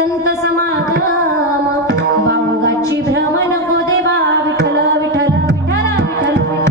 संत समागम वांगाची भ्रम नको देवा विठ्ठल विठ्ठल विठ्ठल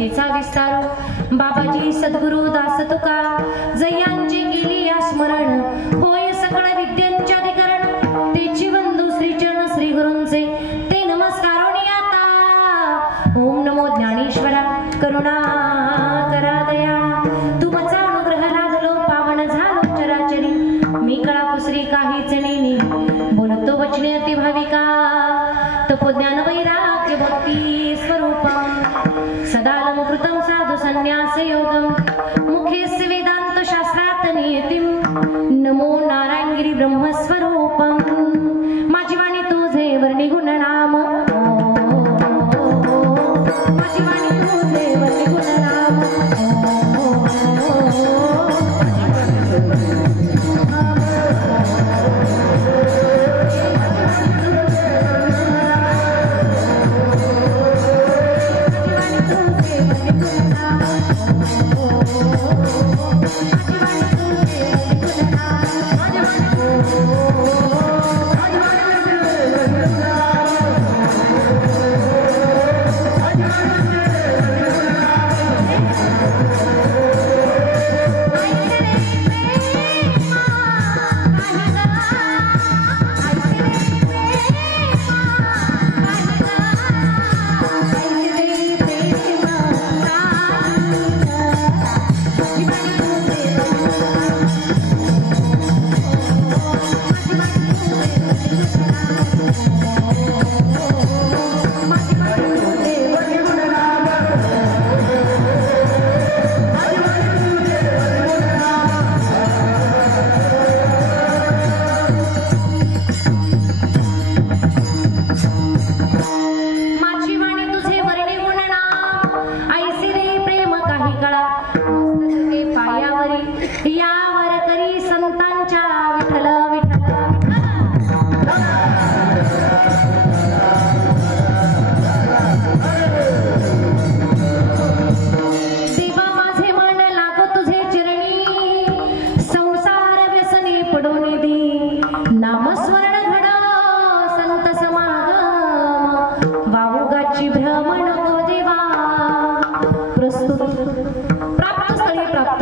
कथेचा विस्तार बाबाजी सद्गुरु दास तुका जयांची केली या स्मरण होय सकळ विद्यांच्या अधिकरण तेची बंधू श्री चरण करुणा करा दया तुमचा अनुग्रह लाभलो पावन झालो चराचरी मी कळा कुसरी काहीच नेनी बोलतो वचने अति भाविका तपोज्ञान वैराग्य भक्ती स्वरूपम सदालंकृतं साधु संन्यास योगम मुखेस्य वेदांत शास्त्रात नियतिम नमो नारायणगिरी ब्रह्मस्वरूपम माझी वाणी तुझे वर्णी गुणनाम माझी वाणी तुझे वर्णी गुणनाम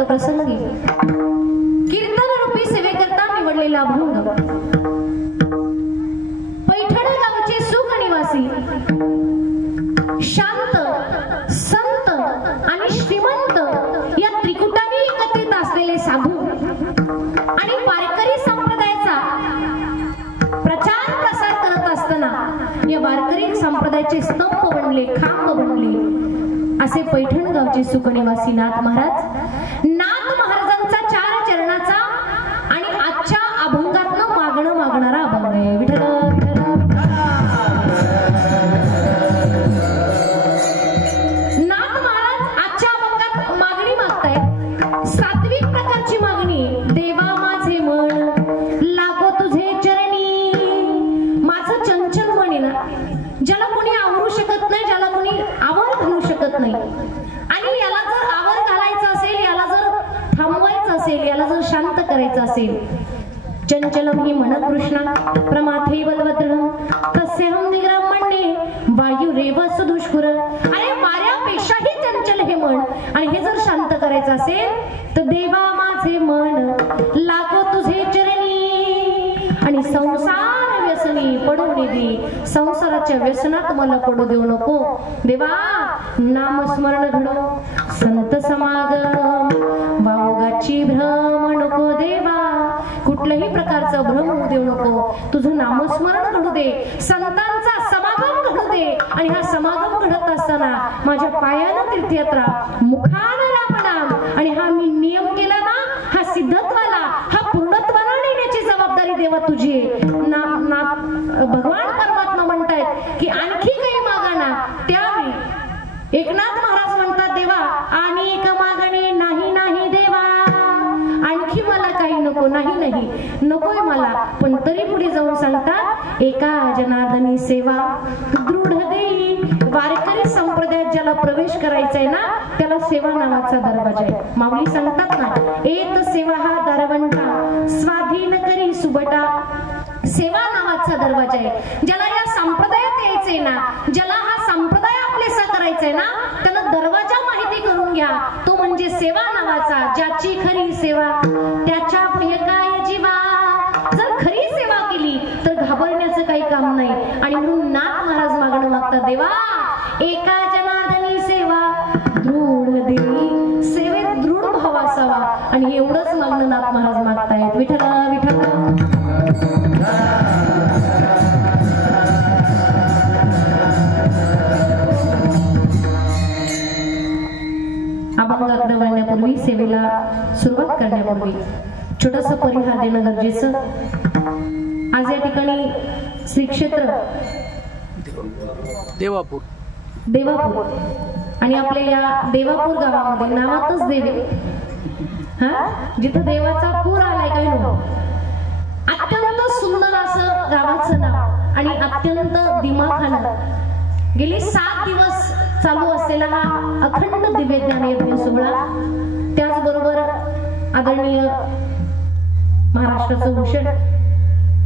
प्रसंगी कीर्तन रूपी सेवेकरता निवडलेला भंग पैठण गावचे सुख निवासी शांत संत आणि श्रीमंत या त्रिकुटाने एकत्रित असलेले साधू आणि वारकरी संप्रदायाचा प्रचार प्रसार करत असताना या वारकरी संप्रदायाचे स्तंभ बनले खांब बनले असे पैठण गावचे सुखनिवासी नाथ महाराजांचा चार चरणाचा आणि आजच्या अभंगातनं मागणारा अभंग आहे. विठ्ठल नाथ महाराज आजच्या अभंगात मागणी मागतायत. सात्विक प्रकारची मागणी. देवा माझे मन लागो तुझे चरणी. माझं चंचल मन आहे ना, ज्याला कोणी आवरू शकत नाही, ज्याला कोणी आवर घालू शकत नाही, आणि याला जर आवर घालायचं असेल, याला जर थांबवायचं असेल, याला जर शांत करायचं असेल, चंचलम ही मन कृष्णा प्रमाथे बलवत्रम तस्यहम निग्रामण्ये वायुरेव सुदुष्कुर. अरे वाऱ्यापेक्षाही चंचल हे मन, आणि हे जर शांत करायचं असेल तर देवा माझे मन लागो तुझे चरणी. आणि संसार व्यसनी पडू दे, संसाराच्या व्यसनात मला पडू देऊ नको देवा. नामस्मरण घडो संत समागम वावगाची भ्रम नको देवा. कुठल्याही प्रकारचा भ्रम होऊ देऊ नको. तुझं नामस्मरण घडू दे, संतांचा समागम घडू दे. आणि हा समागम घडत असताना माझ्या पायानं तीर्थयात्रा, मुखानं रामनाम, आणि हा मी नियम केला ना, हा सिद्धत्वाला, हा पूर्णत्वाला नेण्याची जबाबदारी देवा तुझी. भगवान परमात्मा म्हणतायत की आणखी काही मागा ना. त्यावेळी एकनाथ महाराज म्हणतात देवा आणि एक मागणे नाही नाही देवा, आणखी मला काही नको, नाही नकोय मला. पण तरी पुढे जाऊन सांगतात एका जनार्दनी सेवा दृढ देई. वारकरी संप्रदायात ज्याला प्रवेश करायचा आहे ना, त्याला सेवा नावाचा दरवाजा आहे. माऊली सांगतात ना, एक सेवा हा दरवंटा स्वाधीन करी सुबटा. सेवा नावाचा दरवाजा आहे. ज्याला या संप्रदायात यायचंय ना, ज्याला हा संप्रदाय आपलेसा करायचाय ना, त्याला दरवाजा माहिती करून घ्या. तो म्हणजे सेवा नावाचा. ज्याची खरी सेवा त्याच्या भय काय जीवा. जर खरी सेवा केली तर घाबरण्याचं काही काम नाही. आणि म्हणून नाथ महाराज मागणं मागतात देवा एका जनार्दनी सेवा सेवेला सुरुवात करण्यापूर्वी छोटासा परिहार देणं गरजेचं. आज या ठिकाणी श्री क्षेत्र देवापूर आणि आपल्या या देवापूर गावामध्ये नावातच देवे जिथं देवाचा पूर आलाय काय नो, अत्यंत सुंदर असं गावाचं नाव आणि अत्यंत दिमाखानं गेली 7 दिवस चालू असलेला हा अखंड दिव्य ज्ञान यज्ञ सोहळा, त्याचबरोबर आदरणीय महाराष्ट्राचं भूषण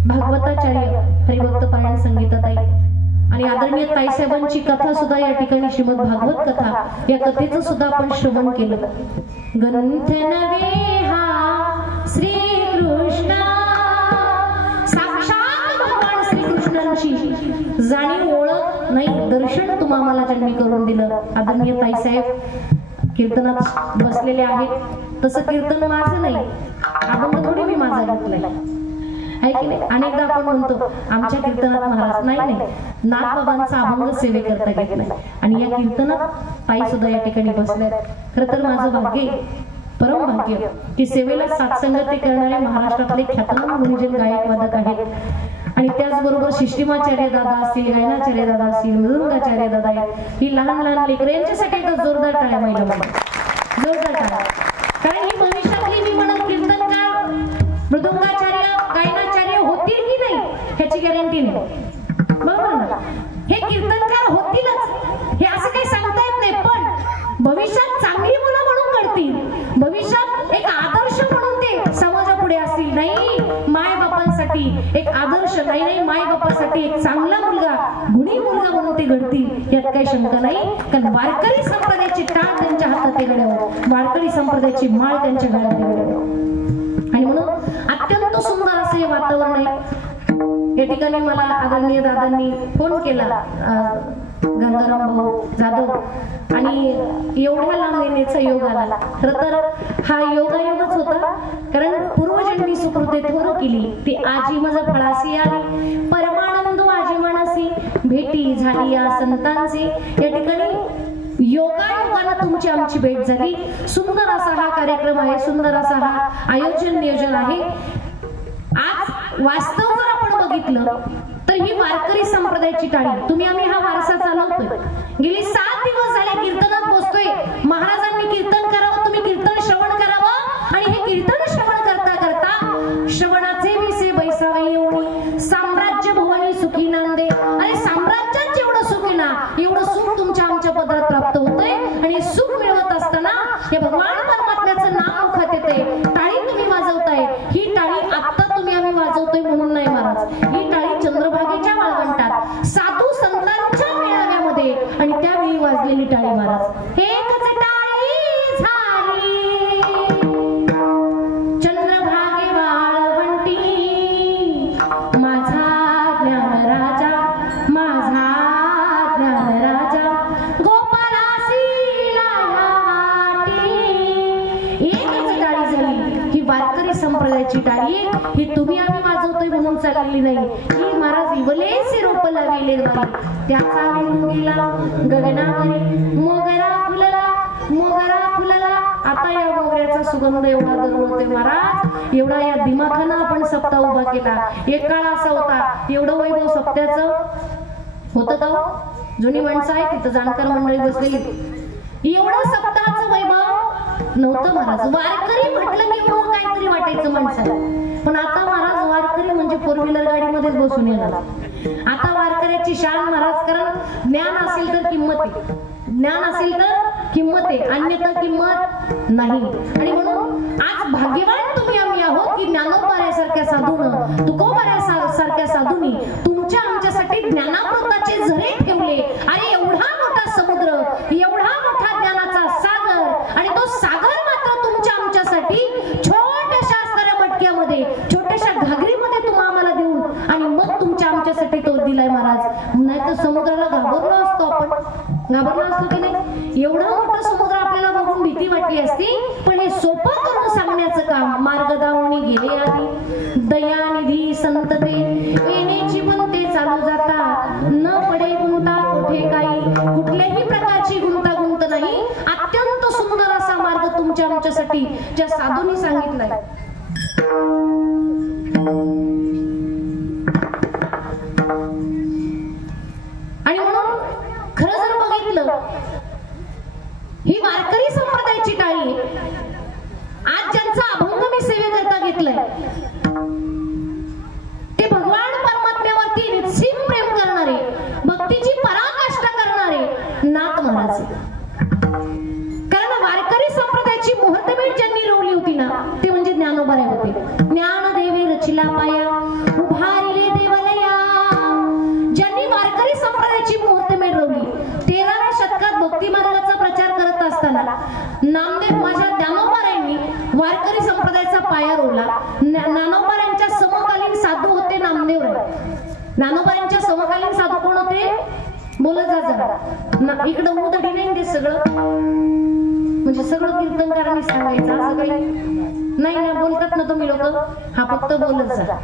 भागवताचार्य हरिभक्त पारायण संगीताताई आणि आदरणीय ताईसाहेबांची कथा सुद्धा या ठिकाणी श्रीमद भागवत कथा या कथेचं सुद्धा आपण श्रवण केलं. ग्रंथ नव्हे हा श्रीकृष्ण, साक्षात भगवान श्रीकृष्णांची जाणीव ओळख नाही दर्शन तुम्हा आम्हाला ज्यांनी करून दिलं. आदरणीय ताईसाहेब कीर्तनात बसलेले आहेत. तसं कीर्तन माझं नाही, अभंग थोडी मी माझा घेतलाय आहे की नाही. अनेकदा आपण म्हणतो आमच्या कीर्तनात महाराज नाही, नाथबाबांचा अभंग सेवे करता घेत नाही आणि या कीर्तनात ताई सुद्धा या ठिकाणी बसल्यात. खरं तर माझं भाग्य, परम भाग्य की सेवेला साथसंगती करणारे महाराष्ट्रातले ख्यातनाम गुणीजन गायक वादक आहेत आणि त्याचबरोबर शिष्टिमाचार्य दादा असतील, गायनाचार्य दादा असतील, मृदंगाचार्य दादा आहेत. ही लहान लहान लेकरं यांच्यासाठी एकदा जोरदार टाळ्या महिला जोरदार टाळ्या. कारण ही भविष्यातली मी म्हणून कीर्तनकार मृदंगाचार्य गायनाचार्य होतील की नाही ह्याची गॅरंटी नाही, बरोबर ना. हे कीर्तनकार होतीलच हे असं काही सांगता येत नाही, पण भविष्यात चांगली मुलं म्हणून घडतील, भविष्यात एक आदर्श म्हणून ते समाजापुढे असतील. नाही माय बापांसाठी एक आदर्श, नाही माय बापासाठी एक चांगला मुलगा, गुणी मुलगा म्हणून ते घडतील यात काही शंका नाही. कारण वारकरी संप्रदायाची टाळ त्यांच्या हातात ते घडवलं, वारकरी संप्रदायाची माळ त्यांच्या गळ्यात घडवलं आणि म्हणून अत्यंत सुंदर असं हे वातावरण आहे. या ठिकाणी मला आदरणीय दादांनी फोन केला, गंगाराम भाऊ जाधव, आणि एवढ्या लांब येण्याचा योग आला. खरं तर हा योगायोगच होता, कारण पूर्वजन्मी सुकृते थोर केली ती आजी मज फळासी आली, परमानंदो आजी मानसी भेटी झाली या संतांची. या ठिकाणी योगायोगानं तुमची आमची भेट झाली. सुंदर असा हा कार्यक्रम आहे, सुंदर असा हा आयोजन नियोजन आहे. आज वास्तव जर आपण बघितलं तर ही वारकरी संप्रदायाची टाळी, तुम्ही आम्ही हा वारसा चालवतोय. गेली 7 दिवस झाले कीर्तनात बसतोय. महाराजांनी कीर्तन करावं, तुम्ही कीर्तन श्रवण करावं आणि हे कीर्तन श्रवण करता करता श्रवणाचे विसे बैसावे येऊनी साम्राज्य भुवनी सुखी नांदे. अरे साम्राज्यात जेवढं सुखी ना एवढं सुख तुमच्या आमच्या पदरात प्राप्त होतंय आणि सुख मिळवत असताना हे भगवान परमात्म्याचं नाव मुखात येते. टाळी तुम्ही वाजवताय, ही टाळी आता तुम्ही आम्ही वाजवतोय म्हणून नाही महाराज, ही टाळी चंद्रभागेच्या वाळवंटात साधू संतांच्या मेळाव्यामध्ये आणि त्यावेळी वाजलेली टाळी महाराज. एकच टाळी झाली चंद्रभागे वाळवंटी, माझा ज्ञान राजा, माझा ज्ञान राजा गोपालासी लाटी. एकच टाळी झाली, ही वारकरी संप्रदायाची टाळी, ही तुम्ही आम्ही वाजवतोय म्हणून चाललेली नाही. ही महाराज इवलेसे रोप लाविले बाई, त्याचा गेला गगनावरी मोगरा फुलला, मोगरा फुलला. आता या मोगऱ्याचा सुगंध एवढा दरवळतोय महाराज, एवढा या दिमाखानं आपण सप्ताह उभा केला. एक काळ असा होता, एवढं वैभव सप्त्याचं होतं का? जुनी माणसं आहे तिथं जाणकार मंडळी बसलेली, एवढं सप्ताहाचं वैभव नव्हतं महाराज. वारकरी म्हटलं की एवढं काहीतरी वाटायचं माणसाला, पण आता महाराज वारकरी म्हणजे 4 व्हीलर गाडीमध्येच बसून येणार. आता वारकऱ्याची शान महाराज, कारण ज्ञान असेल तर किंमत आहे, ज्ञान असेल तर किंमत आहे, अन्यथा किंमत नाही. आणि म्हणून आज भाग्यवान तुम्ही आम्ही आहोत की ज्ञानोबाऱ्यासारख्या साधून, तुकोबाऱ्यासारख्या साधूंनी तुमच्या आमच्यासाठी ज्ञानामृताचे झरे ठेवले. अरे एवढा मोठा समुद्र, एवढा मोठा ज्ञानाचा सागर, आणि तो सागर मात्र तुमच्या आमच्यासाठी छोट्याशा मटक्यामध्ये, छोट्याशा घागरीमध्ये तुम्हा आम्हाला देऊन आणि मग तुमच्या आमच्यासाठी तो दिलाय महाराज. नाही तर समुद्राला घाबरलो असतो आपण, घाबरलो असतो की नाही. एवढा मोठा समुद्र आपल्याला बघून भीती वाटली असती, पण हे सोपं करून सांगण्याचं काम मार्ग दावणी गेले आधी. दयानिधी संतते येण्याची बनते चालू जाता, न पडे गुंता कुठे काही, कुठल्याही प्रकारची गुंतागुंत नाही. अत्यंत सुंदर असा मार्ग तुमच्या आमच्यासाठी ज्या साधूंनी सांगितलंय. आणि म्हणून खरं जर बघितलं ही वारकरी संप्रदायाची टाळी आज ज्यांचा अभंग मी सेवेकरता घेतलाय ते भगवान परमात्म्यावरती निस्सीम प्रेम करणारे, भक्तीची पराकाष्ठा करणारे नाथ महाराज. कारण वारकरी संप्रदायाची मुहूर्तमेढ ज्यांनी रोवली होती ना ते म्हणजे ज्ञानोबा होते. ज्ञानदेवे रचिला पाया उभारिले देवलया. ज्यांनी वारकरी संप्रदायाची मुहूर्तमेढ रोवली 13व्या शतकात भक्ती मार्गाचा प्रचार करत असताना नामदेव माझ्या ज्ञानोबारायांनी वारकरी संप्रदायाचा पाया रोवला. ज्ञानोबारायांच्या समकालीन साधू होते नामदेवराय. ज्ञानोबारायांच्या समकालीन साधू कोण होते? बोलत जा जरा. इकडं उदडी नाही ते सगळं म्हणजे सगळं कीर्तनकारांनी सांगायचं असं काही नाही ना. बोलतात ना तुम्ही लोक, हा फक्त बोलत जा.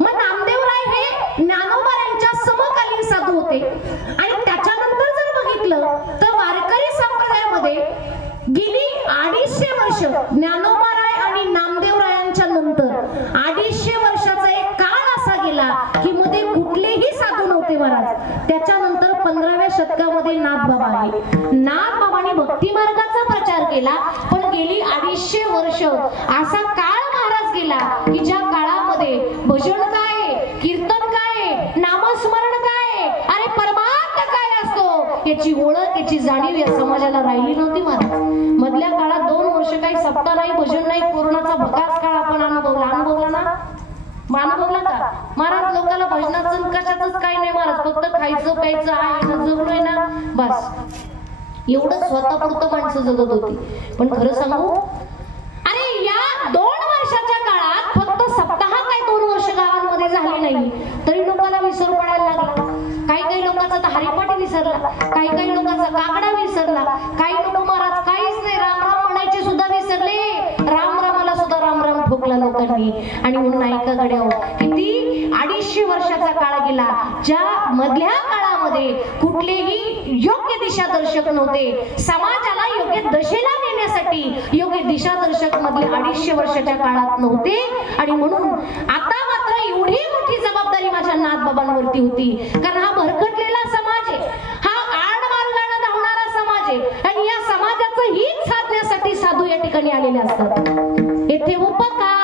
मग नामदेवराय हे ज्ञानोबारायांच्या समकालीन साधू होते. आणि त्याच्यानंतर जर बघितलं तर वारकरी संप्रदायामध्ये गेली 250 वर्ष ज्ञानोबाराय आणि नामदेवरायांच्या नंतर 250 वर्षाचा एक काळ असा गेला की मध्ये कुठलेही साधू नव्हते महाराज. त्याच्यानंतर 15व्या शतकामध्ये नाथबाबा आले. नाथबाबांनी भक्ती मार्गाचा प्रचार केला. पण गेली 250 वर्ष असा काळ महाराज गेला की ज्या काळामध्ये भजन काय, कीर्तन काय, नामस्मरण काय, अरे परमार्थ काय असतो याची ओळख, याची जाणीव या समाजाला राहिली नव्हती महाराज. मधल्या काळात 2 वर्ष काही सप्ताह नाही, भजन नाही, कोरोनाचा भकास काळ आपण अनुभवला ना. अनुभवला का महाराज? लोकांना भजनाचं कशाच काही नाही महाराज, फक्त खायचं प्यायचं आहे ना, जगलोय ना बस, एवढं स्वतःपुरतं माणसं जगत होती. पण खरं सांगू, अरे या 2 वर्षाच्या काळात फक्त सप्ताह काय 2 वर्ष गावांमध्ये झाले नाही तरी लोकांना विसर पडायला लागला. काही लोकांचा तर हरिपाठ विसरला, काही लोकांचा काकडा विसरला, काही लोक महाराज काहीच नाही राम राम म्हणायचे सुद्धा विसरले. राम रामाला सुद्धा राम राम ठोकला लोकांनी. आणि म्हणून ऐका गड्या, किती 250 वर्षाचा काळ गेला ज्या मधल्या काळामध्ये कुठलेही योग्य दिशादर्शक नव्हते. समाजाला योग्य दिशेला नेण्यासाठी योग्य दिशादर्शक मधले 250 वर्षाच्या काळात नव्हते. आणि म्हणून आता मात्र एवढी मोठी जबाबदारी माझ्या नाथबाबांवरती होती. कारण हा भरकटलेला समाज आहे, हा आडमार्गाने धावणारा समाज आहे. आणि या समाजाचं हित साधण्यासाठी साधू या ठिकाणी आलेले असतात. येथे उपकारासाठी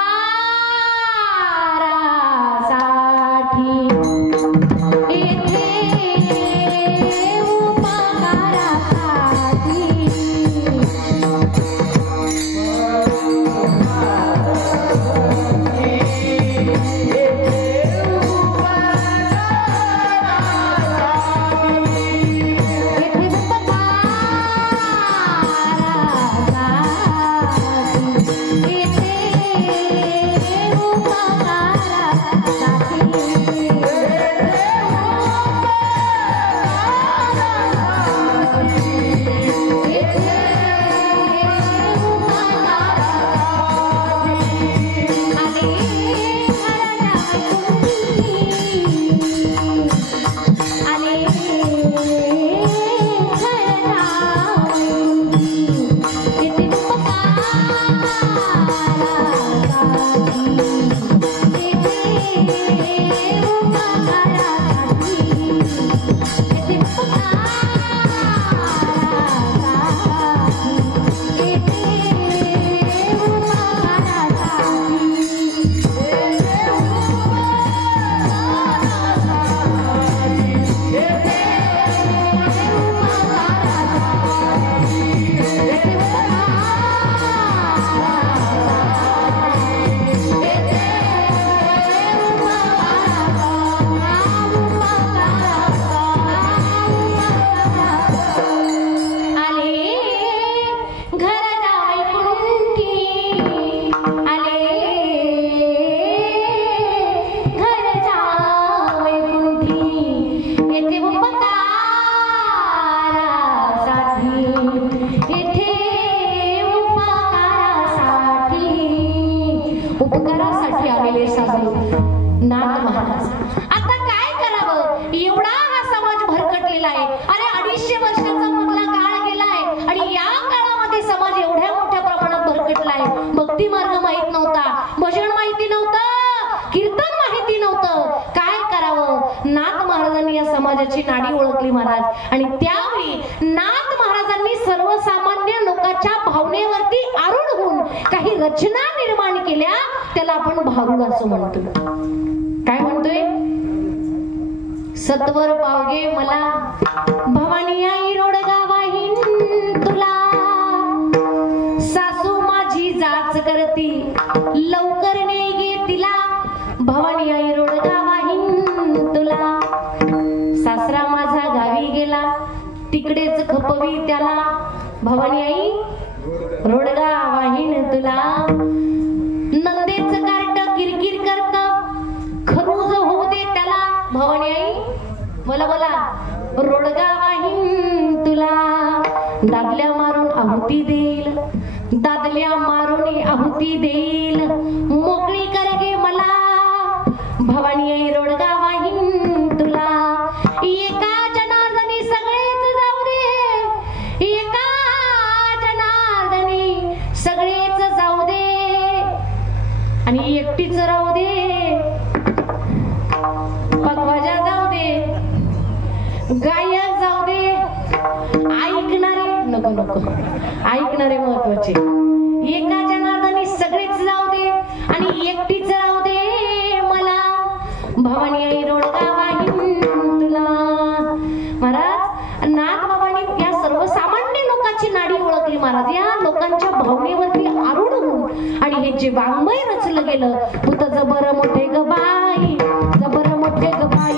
नाथ महाराज. आता काय करावं, एवढा हा समाज भरकटलेला आहे. अरे 250 वर्षाचा मधला काळ गेलाय आणि या काळामध्ये समाज एवढ्या मोठ्या प्रमाणात भरकटला नाथ महाराजांनी या समाजाची नाडी ओळखली महाराज. आणि त्यावेळी नाथ महाराजांनी सर्वसामान्य लोकांच्या भावनेवरती आरूढ होऊन काही रचना निर्माण केल्या. त्याला आपण भारुड असं म्हणतोय. काय म्हणतोय? सत्वर पावगे मला भवानी आई रोडगा वाहीन तुला, सासू माझी जाच करती लवकर ने गे तिला, भवानी आई रोडगा वाहीन तुला. सासरा माझा गावी गेला तिकडेच खपवी त्याला, भवानी आई रोडगा वाहीन तुला. नंदेच कार्ट किरकिर करत खरूज होऊ दे त्याला, भवानी आई बोला बोला रोडगा वाहीन तुला. दादल्या मारून आहुती देईल, दादल्या मारून आहुती देईल, मोकळी कर गे मला, भवानी आई रोडगा वाहीन तुला. एका जनार्दनी सगळेच जाऊ दे, एका जनार्दनी सगळेच जाऊ दे, आणि एकटीच राहू दे, पगवाजा जाऊ दे, गायक जाऊ दे, ऐकणारे नको नको, ऐकणारे महत्वाचे. एका जनार्दनी सगळेच जाऊ दे आणि एकटीच राहू दे मला, भवानी आई रोडगा वाहीन तुला. महाराज नाथ बाबांनी या सर्वसामान्य लोकांची नाडी ओळखली महाराज. या लोकांच्या भावनेवरती आरूढ होऊन आणि हे जे वाङ्मय रचलं गेलं होतं. जबर मोठे ग बाई, जबर मोठे ग बाई,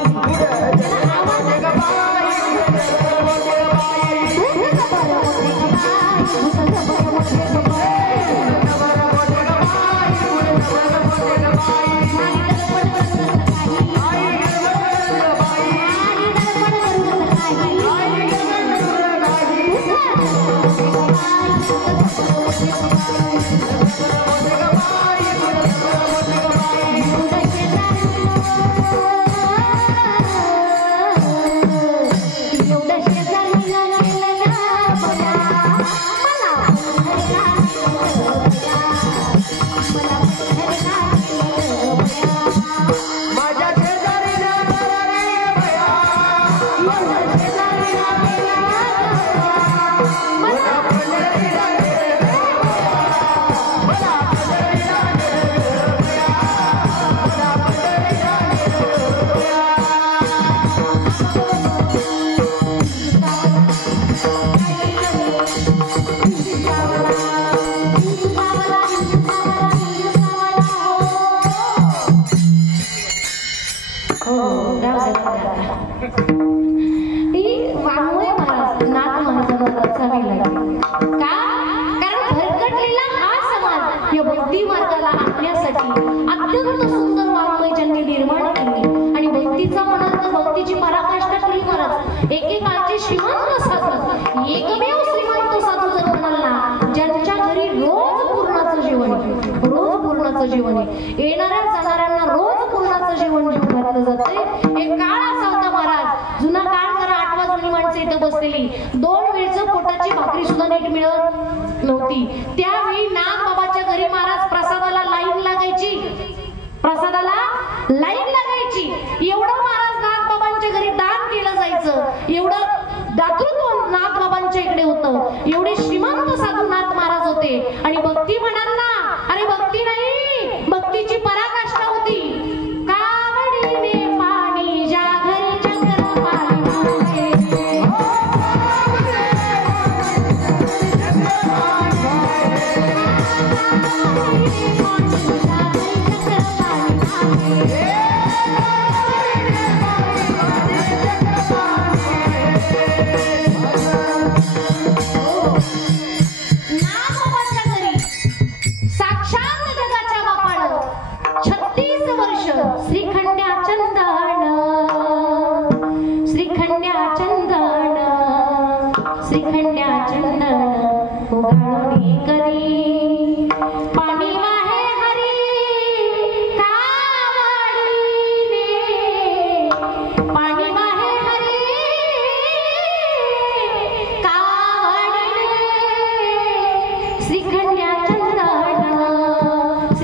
जीवन येणाऱ्या जाणाऱ्यांना रोज पूर्णाचं जेवण जेवण घातलं जाते. एक काळ असा होता महाराज, जुना काळ जरा आठवा जुनी माणसं इथं बसलेली, 2 वेळचं पोटाची भाकरी सुद्धा नीट मिळत नव्हती. त्यावेळी नाथ बाबाच्या घरी महाराज प्रसादाला लाईन लागायची, प्रसादाला लाईन लागायची. एवढं महाराज नाथ बाबांच्या घरी दान केलं जायचं, एवढं दातृत्व नाथ बाबांच्या इकडे होतं. एवढे श्रीमंत साधू नाथ महाराज होते. आणि भक्ती म्हणाल ना, अरे भक्ती नाही, भक्तीची पराकाष्ठा होती. कावडीने पाणी ज्या घरी चक्र पाणी,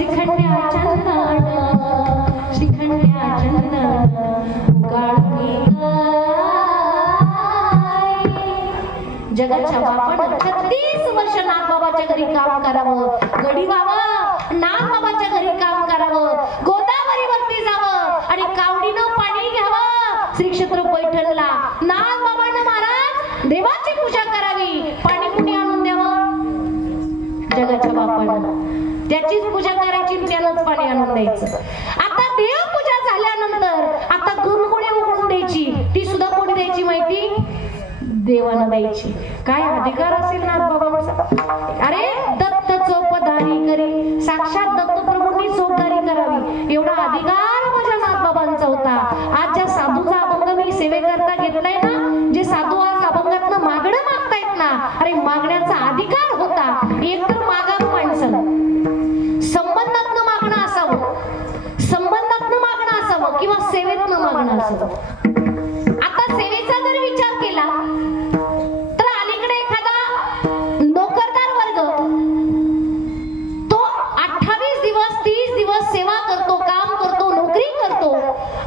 श्रीखंड्या चंदन, श्रीखंड्या चंदन, जगाच्या बापानं 36 वर्ष नागबाबाच्या घरी काम करावं, गडी व्हावं, नागबाबाच्या घरी काम करावं, गोदावरीवरती जावं आणि कावडीनं पाणी घ्यावं श्री क्षेत्र पैठणला. नागबाबानं महाराज देवाची पूजा करावी, पाणी कुणी आणून द्यावं? जगाच्या बापानं. त्याचीच पूजा करायची, त्यालाच पाणी आणून द्यायचं. आता देव पूजा झाल्यानंतर आता गुणगुणे उघडून द्यायची, ती सुद्धा कोणी द्यायची माहिती? देवानं द्यायची. काय अधिकार असेल ना बाबांचा? अरे दत्त चोपदारी करी, साक्षात दत्तप्रभूंनी चोपदारी करावी एवढा अधिकार माझ्या नाथबाबांचा होता. आज ज्या साधूचा अभंग मी सेवेकरता घेतलाय ना, जे साधू आज अभंगातनं मागणं मागतायत ना, अरे मागण्याचा अधिकार होता. एकतर मागावं माणसानं, संबंधातनं मागणं असावं, संबंधातनं मागणं असावं किंवा सेवेतनं मागणं असावं. आता सेवेचा जर विचार केला तर अलीकडे एखादा नोकरदार वर्ग तो 28 दिवस 30 दिवस सेवा करतो, काम करतो, नोकरी करतो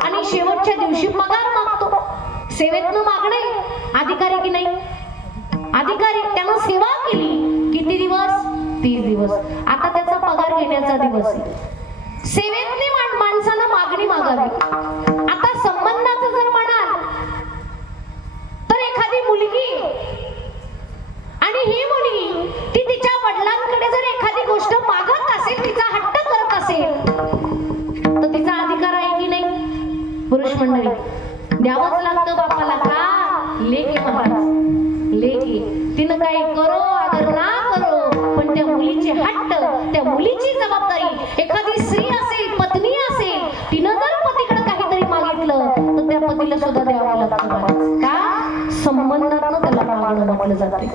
आणि शेवटच्या दिवशी पगार मागतो. सेवेतनं मागणे अधिकारी की नाही? अधिकारी. त्यानं सेवा केली किती दिवस? 30 दिवस. आता त्याचा पगार घेण्याचा दिवस आहे. सेवेतली माणसानं मागणी मागावी. आता संबंधाचं जर म्हणाल तर एखादी मुलगी आणि ही मुलगी ती तिच्या वडिलांकडे जर एखादी गोष्ट मागत असेल, तिचा हट्ट करत असेल तर तिचा अधिकार आहे की नाही? पुरुष मंडळी, द्यावंच लागतं बापाला. का? लेक महाराज, लेक. तिनं काही करो अगर ना करो, पण त्या मुलीचे हट्ट, त्या मुलीची जबाबदारी. एखादी स्त्री असेल, पत्नी असेल, तिनं जर पतीकडे काहीतरी मागितलं तर त्या पतीला सुद्धा द्यावं लागतं. का? संबंधातनं त्याला मागणं म्हटलं जाते.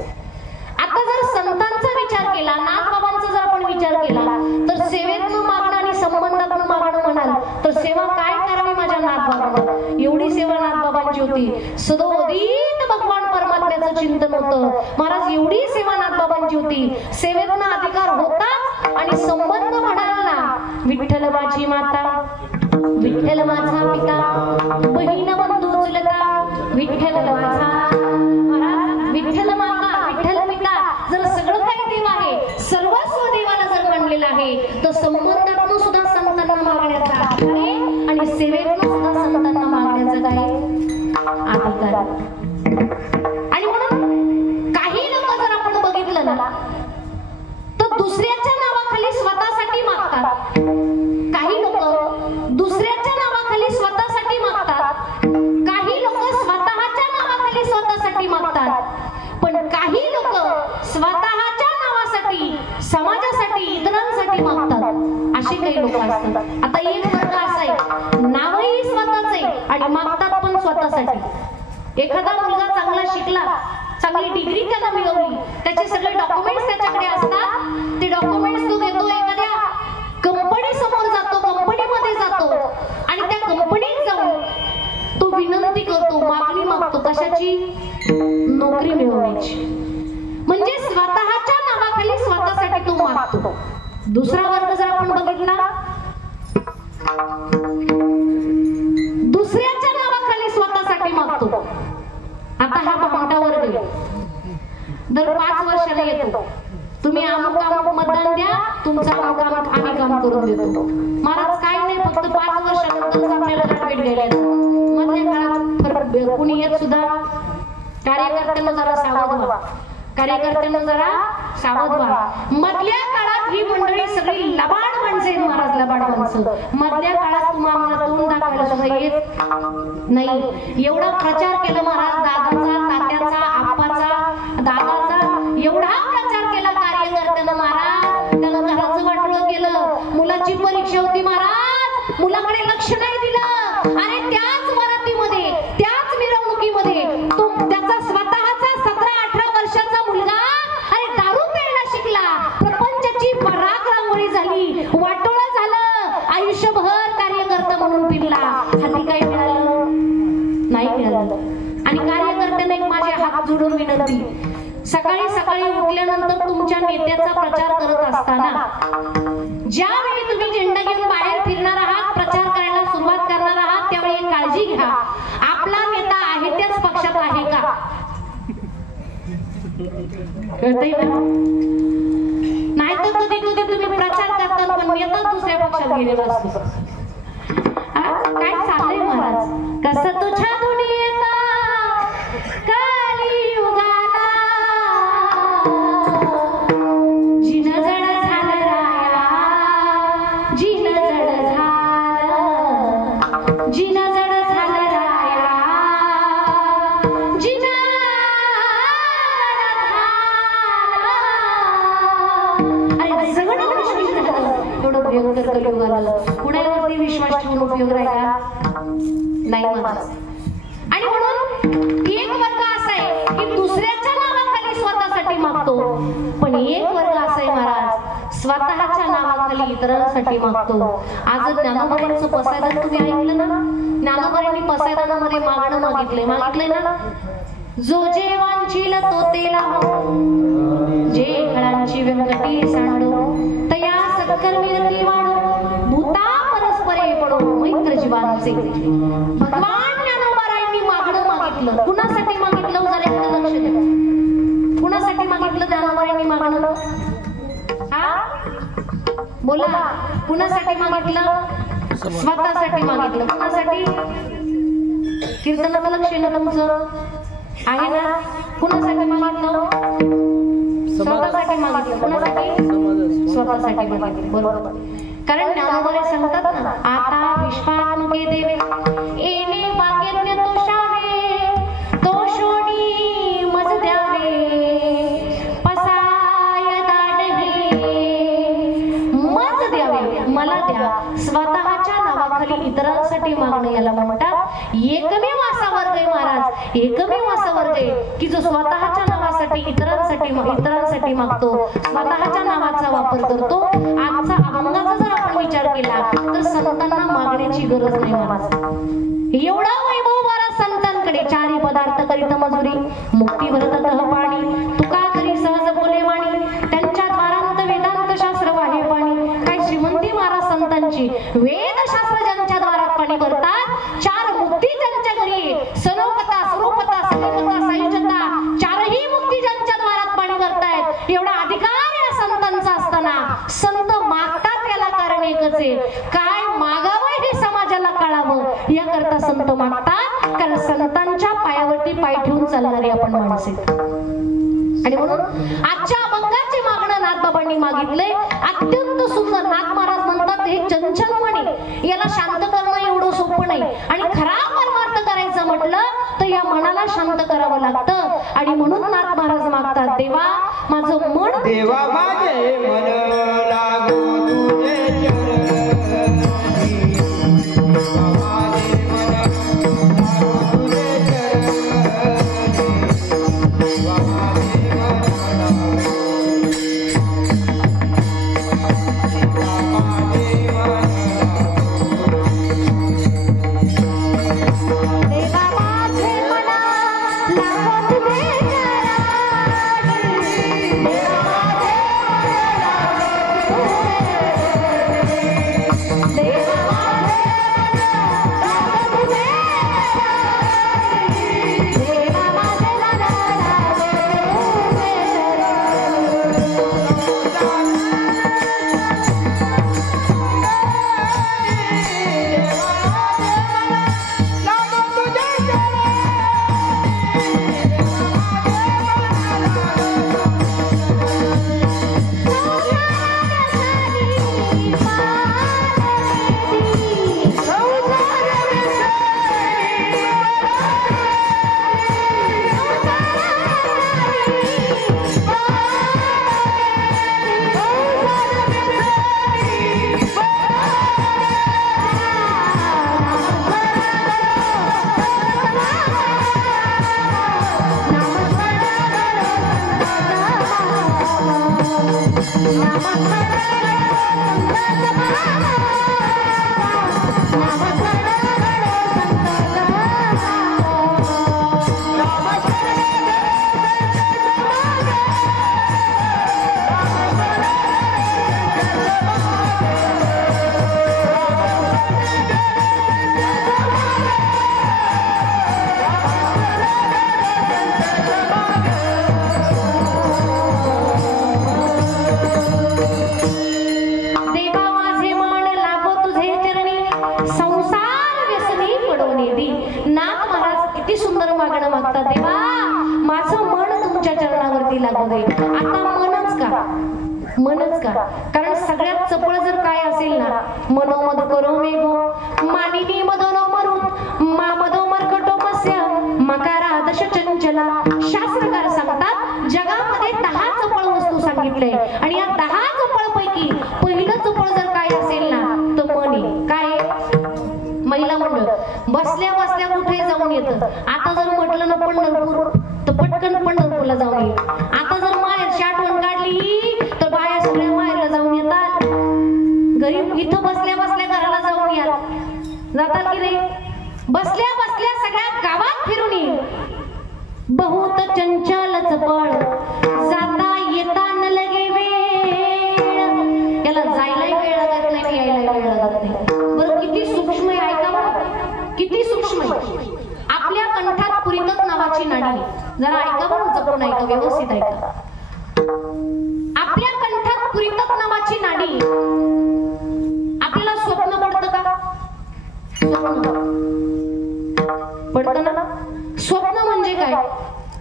आता जर संतांचा विचार केला, नाथबाबांचा जर आपण विचार केला तर सेवेतनं मागणं आणि संबंधातनं मागणं म्हणाल तर सेवा काय करावी माझ्या नाथबाबांना? एवढी सेवा नाथबाबांची होती. सदोदित भगवान परमात्म्याचं चिंतन होतं. महाराज एवढी सेवा नाथबाबांची होती. सेवेतनं अधिकार होता आणि संबंध म्हणाल ना, विठ्ठल माझी माता, विठ्ठल माझा पिता, बहीण बंधू चुलता, विठ्ठल माझा महाराज, विठ्ठल माता, विठ्ठल पिता. जर सगळं काही देव आहे, सर्वस्व देवाला जर मानलेलं आहे तर संबंधातून सुद्धा संतांना मागण्याचा आहे आणि सेवेतून सुद्धा संतांना मागण्याचा काय अधिकार. आणि म्हणून काही लोक जर आपण बघितलं ना तर दुसऱ्याच्या नावाखाली स्वतःसाठी मागतात. काही लोक दुसऱ्याच्या नावाखाली स्वतःसाठी मागतात, काही लोक स्वतःच्या नावाखाली स्वतःसाठी मागतात, पण काही लोक स्वतःच्या नावासाठी, समाजासाठी, इतरांसाठी मागतात. असे काही लोक असतात. आता एक वर्ग असा आहे, नावही स्वतःच आहे आणि मागतात पण स्वतःसाठी. एखादा मुलगा चांगला शिकला, चांगली डिग्री त्याला मिळवली, त्याचे सगळे डॉक्युमेंट्स त्याच्याकडे असतात. ते डॉक्युमेंट्स तो घेतो, एखाद्या कंपनी समोर जातो, कंपनीमध्ये जातो आणि त्या कंपनीत जाऊन तो विनंती करतो, मागणी मागतो. कशाची? नोकरी मिळवण्याची. म्हणजे स्वतःच्या नावाखाली स्वतःसाठी तो मागतो. दुसरा वर्ग जर आपण बघितला, दुसऱ्याच्या नावाखाली स्वतःसाठी मागतो. आता हा मोठा वर्ग दर 5 वर्षाला येतो, तुम्ही अमुक मतदान द्या, तुमचा काम आम्ही काम करून देतो. महाराज काय नाही, फक्त 5 वर्षानंतर आपल्याला भेट घ्यायला येतो. मधल्या काळात कुणी येत सुद्धा. कार्यकर्त्यांना जरा सावध व्हा, कार्यकर्त्यांना जरा सावध व्हा. मधल्या काळात ही मंडळी सगळी लबाड माणसं आहेत महाराज, लबाड माणसं. मधल्या काळात तुम्हाला तोंड दाखवायला सुद्धा येत नाही. एवढा प्रचार केला महाराज, दादाचा, तात्याचा, आप्पाचा, दादाचा एवढा प्रचार केला कार्यकर्त्यानं महाराज. त्यानं घराचं वाटोळं केलं. मुलाची परीक्षा होती महाराज, मुलाकडे लक्ष नाही दिलं. आणि त्याच वरातीमध्ये, त्याच मिरवणुकीमध्ये तो त्याचा स्वतःचा 17-18 वर्षाचा मुलगा अरे दारू प्यायला शिकला. प्रपंचाची पराग रांगोळी झाली, वाटोळं झालं. आयुष्यभर कार्यकर्ता म्हणून फिरला. हाती काही मिळालं नाही मिळालं. आणि कार्यकर्त्याने माझे हात जोडून विनंती, सकाळी सकाळी उठल्यानंतर तुमच्या नेत्याचा प्रचार करत असताना ज्यावेळी तुम्ही झेंडा घेऊन बाहेर फिरणार आहात, प्रचार करायला सुरुवात करणार आहात, त्यावेळी एक काळजी घ्या, आपला नेता आहे त्याच पक्षात आहे का? कळतंय ना? नाही तर कधी कधी तुम्ही प्रचार करतात पण नेता दुसऱ्या पक्षात गेलेला असतो. काय चाललंय महाराज? कसं तुझ्या दुनियेत कलियुगाला जिन जड झालं राया, जिन जड झालं, जिन जड झालं राया, जिन अरे सगळं मुश्किल झालं. एवढं भयंकर कलियुगाला कुणावरती विश्वास ठेवून उपयोग राहिला नाही महाराज. आणि म्हणून एक वर्ग असा आहे की दुसऱ्याच्या नावाखाली स्वतःसाठी मागतो, पण एक वर्ग असा आहे महाराज स्वतःच्या नावाखाली इतरांसाठी मागतो. आज ज्ञानोबाईंचं पसायदान तुम्ही ऐकलं ना? ज्ञानोबाईंनी पसायदानामध्ये मागणं मागितलंय ना, जो जे वांछील तो तेला जे फळांची व्यंकटी सांडो तया सत्कर्मी रती वाढो भूता परस्परे पडो मैत्र जीवांचे. भगवान ज्ञानोबारायांनी मागणं मागितलं. कुणासाठी मागितलं? जरा एकदा लक्ष द्या. कुणासाठी मागितलं ज्ञानोबारायांनी मागणं? हा बोला, कुणासाठी मागितलं? स्वतःसाठी मागितलं. कुणासाठी? कीर्तनाला लक्ष ना तुमचं आहे ना? कुणासाठी मागितलं? स्वतःसाठी मागितलं. कुणासाठी? स्वतःसाठी मागितलं. बरोबर. कारण ज्ञानोबा सांगतात ना, आता विश्वात्मके देवे येणे वाक्यज्ञ तोषावे, तोषोनी मज द्यावे, पसाय दाडही मज द्यावे, मला द्या. स्वतःच्या नावाखाली इतरांसाठी मागणं याला म्हणतात एकमेव असा वर्ग आहे महाराज, एकमेव असा वर्ग आहे की जो स्वतःच्या नावासाठी इतरांसाठी मागतो, स्वतःच्या नावाचा वापर करतो. आजचा अभंगाचा जर आपण विचार केला तर संतांना मागण्याची गरज नाही महाराज. एवढा वैभव बरा संतांकडे. चारी पदार्थ करीत मजुरी, मुक्ती भरत पाणी, तुका करी सहज बोले वाणी, त्यांच्या द्वारांत वेदांत शास्त्र वाहे पाणी. काय श्रीमंती महाराज संतांची. वेदशास्त्र ज्यांच्या द्वारात पाणी भरतात, चार मुक्ती ज्यांच्या घरी, सलोकता, स्वरूपता, सलिकता, संयुजता, चारही मुक्ती ज्यांच्या द्वारात पाणी भरतायत. एवढा अधिकार या संतांचा असताना संत मागतात त्याला कारण एकच आहे, काय मागावं हे समाजाला कळावं याकरता संत मागतात. कारण संतांच्या पायावरती पाय ठेवून चालणारी आपण माणसे. आणि म्हणून आजच्या अभंगाचे मागणं नाथबाबांनी मागितलंय अत्यंत सुंदर. नाथ महाराज म्हणतात हे चंचलमणी, याला शांत करणं एवढं सोपं नाही. आणि खरा परमार्थ करायचं म्हटलं तर या मनाला शांत करावं लागतं. आणि म्हणून नाथ महाराज मागतात, देवा माझं मन, देवा माझे मन लागो तुझे चरणी, देवा माझे मन लागो तुझे चरणी, देवा माझे मन लागो, देवा माझे मन लागो, देवा माझे मन लागो तुझे चरणी, देवा माझे किती सुंदर मागणं मागतात. देवा माझं मन तुमच्या चरणावरती लागू दे. आता मनच का कारण सगळ्यात चपळ जर काय असेल ना, मनोमद करो मेघो मानिनी मदनो मरुत मा मदो मर्कटो मस्य मकारा दश चंचला. शास्त्रकार सांगतात जगामध्ये 10 चपळ वस्तू सांगितले आणि या 10 चपळ पैकी पहिलं चपळ जर काय असेल ना तर मन आहे. काय महिला मंडळ बसल्या बसल्या कुठे जाऊन येतं. आता जर म्हटलं ना पंढरपूर तर पटकन पंढरपूरला जाऊन येईल. आता जर माहेरची आठवण काढली तर बाया सगळ्या माहेरला जाऊन येतात. गरीब इथं बसल्या बसल्या घराला जाऊन याल जातात की नाही. बसल्या बसल्या सगळ्या गावात फिरून येईल. बहुत चंचल चपळ जाता येता न लगे वेळ. याला जायला वेळ लागत नाही, यायला वेळ लागत नाही. बरं किती सूक्ष्म आहे ऐका, किती सूक्ष्म आहे. आपल्या कंठात पुरितक नावाची नाडी. जरा ऐका बरं, जपून ऐका, व्यवस्थित ऐका. आपल्या कंठात पुरितक नावाची नाडी. आपल्याला स्वप्न पडतं का? पडतं ना. स्वप्न म्हणजे काय?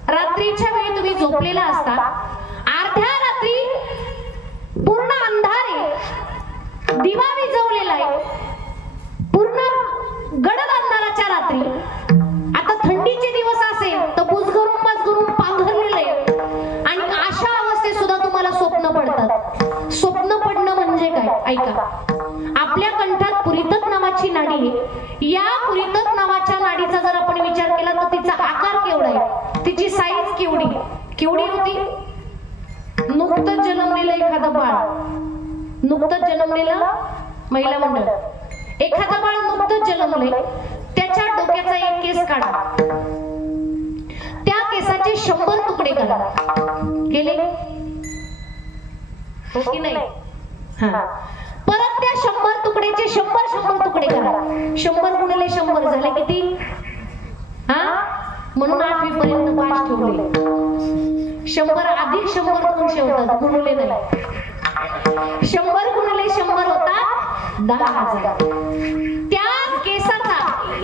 रात्रीच्या वेळी तुम्ही झोपलेला असता, अर्ध्या रात्री पूर्ण अंधार आहे, दिवा विझवलेला आहे, पूर्ण गडद अंधाराच्या रात्री. आता थंडीचे दिवस असेल तर बुजगरून पांघरलेलं आहे आणि अशा अवस्थेत सुद्धा तुम्हाला स्वप्न पडतात. स्वप्न पडणं म्हणजे काय ऐका. आपल्या कंठात पुरितक नावाची नाडी आहे. या पुरितक नावाच्या नाडीचा जर आपण विचार केला तर तिचा आकार केवढा आहे, तिची साईज केवढी होती. नुकतंच जन्मलेलं एखादं बाळ, नुकतंच जन्मलेलं महिला मंडळ, एखादं बाळ नुकतंच जन्मले, त्याच्या डोक्याचा एक केस काढा, त्या केसाचे 100 तुकडे करा. केले हो की नाही? परत त्या 100 तुकड्याचे 100 तुकडे करा. 100 गुणिले 100 झाले किती? म्हणून 8वी पर्यंत पास ठेवले. 100 अधिक 100 कोण शेवतात, गुणले नाही. 100 गुणिले 100 होतात 10,000. त्या केसाचा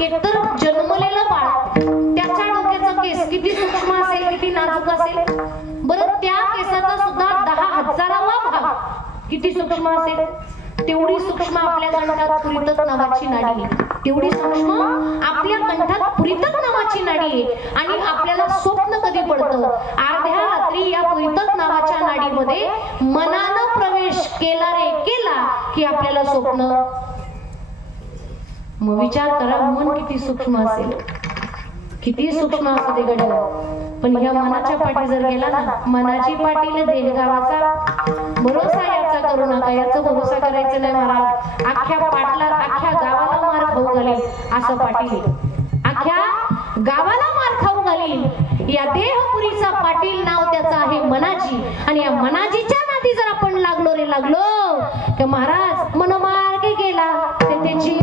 एकतर जन्मलेलं बाळ, त्याच्या डोक्याचा केस किती सूक्ष्म असेल, किती नाजूक असेल. बरं त्या केसाचा सुद्धा 10,000वा भाग किती सूक्ष्म असेल. तेवढी सूक्ष्म आपल्या कंठात पुरितक नावाची नाडी आहे. तेवढी सूक्ष्म आपल्या कंठात पुरितक नावाची नाडी आहे. आणि आपल्याला स्वप्न कधी पडतं? अर्ध्या रात्री या पुरितक नावाच्या नाडीमध्ये मनानं प्रवेश केला की आपल्याला स्वप्न. मग विचार करा, मन किती सूक्ष्म असेल, किती सूक्ष्म असू दे गड्या. पण ह्या मनाच्या पाठी जर गेला ना, मनाची पाटील देह गावाचा, भरोसा याचा करू नका. याचा भरोसा करायचा नाही महाराज. अख्ख्या गावाला मार खाऊ घालील असं पाटील, अख्ख्या गावाला मार खाऊ घालील. या देहपुरीचा पाटील नाव त्याचं आहे मनाजी. आणि या मनाजीच्या नादी जर आपण लागलो की महाराज मनमार्गे गेला ते त्याची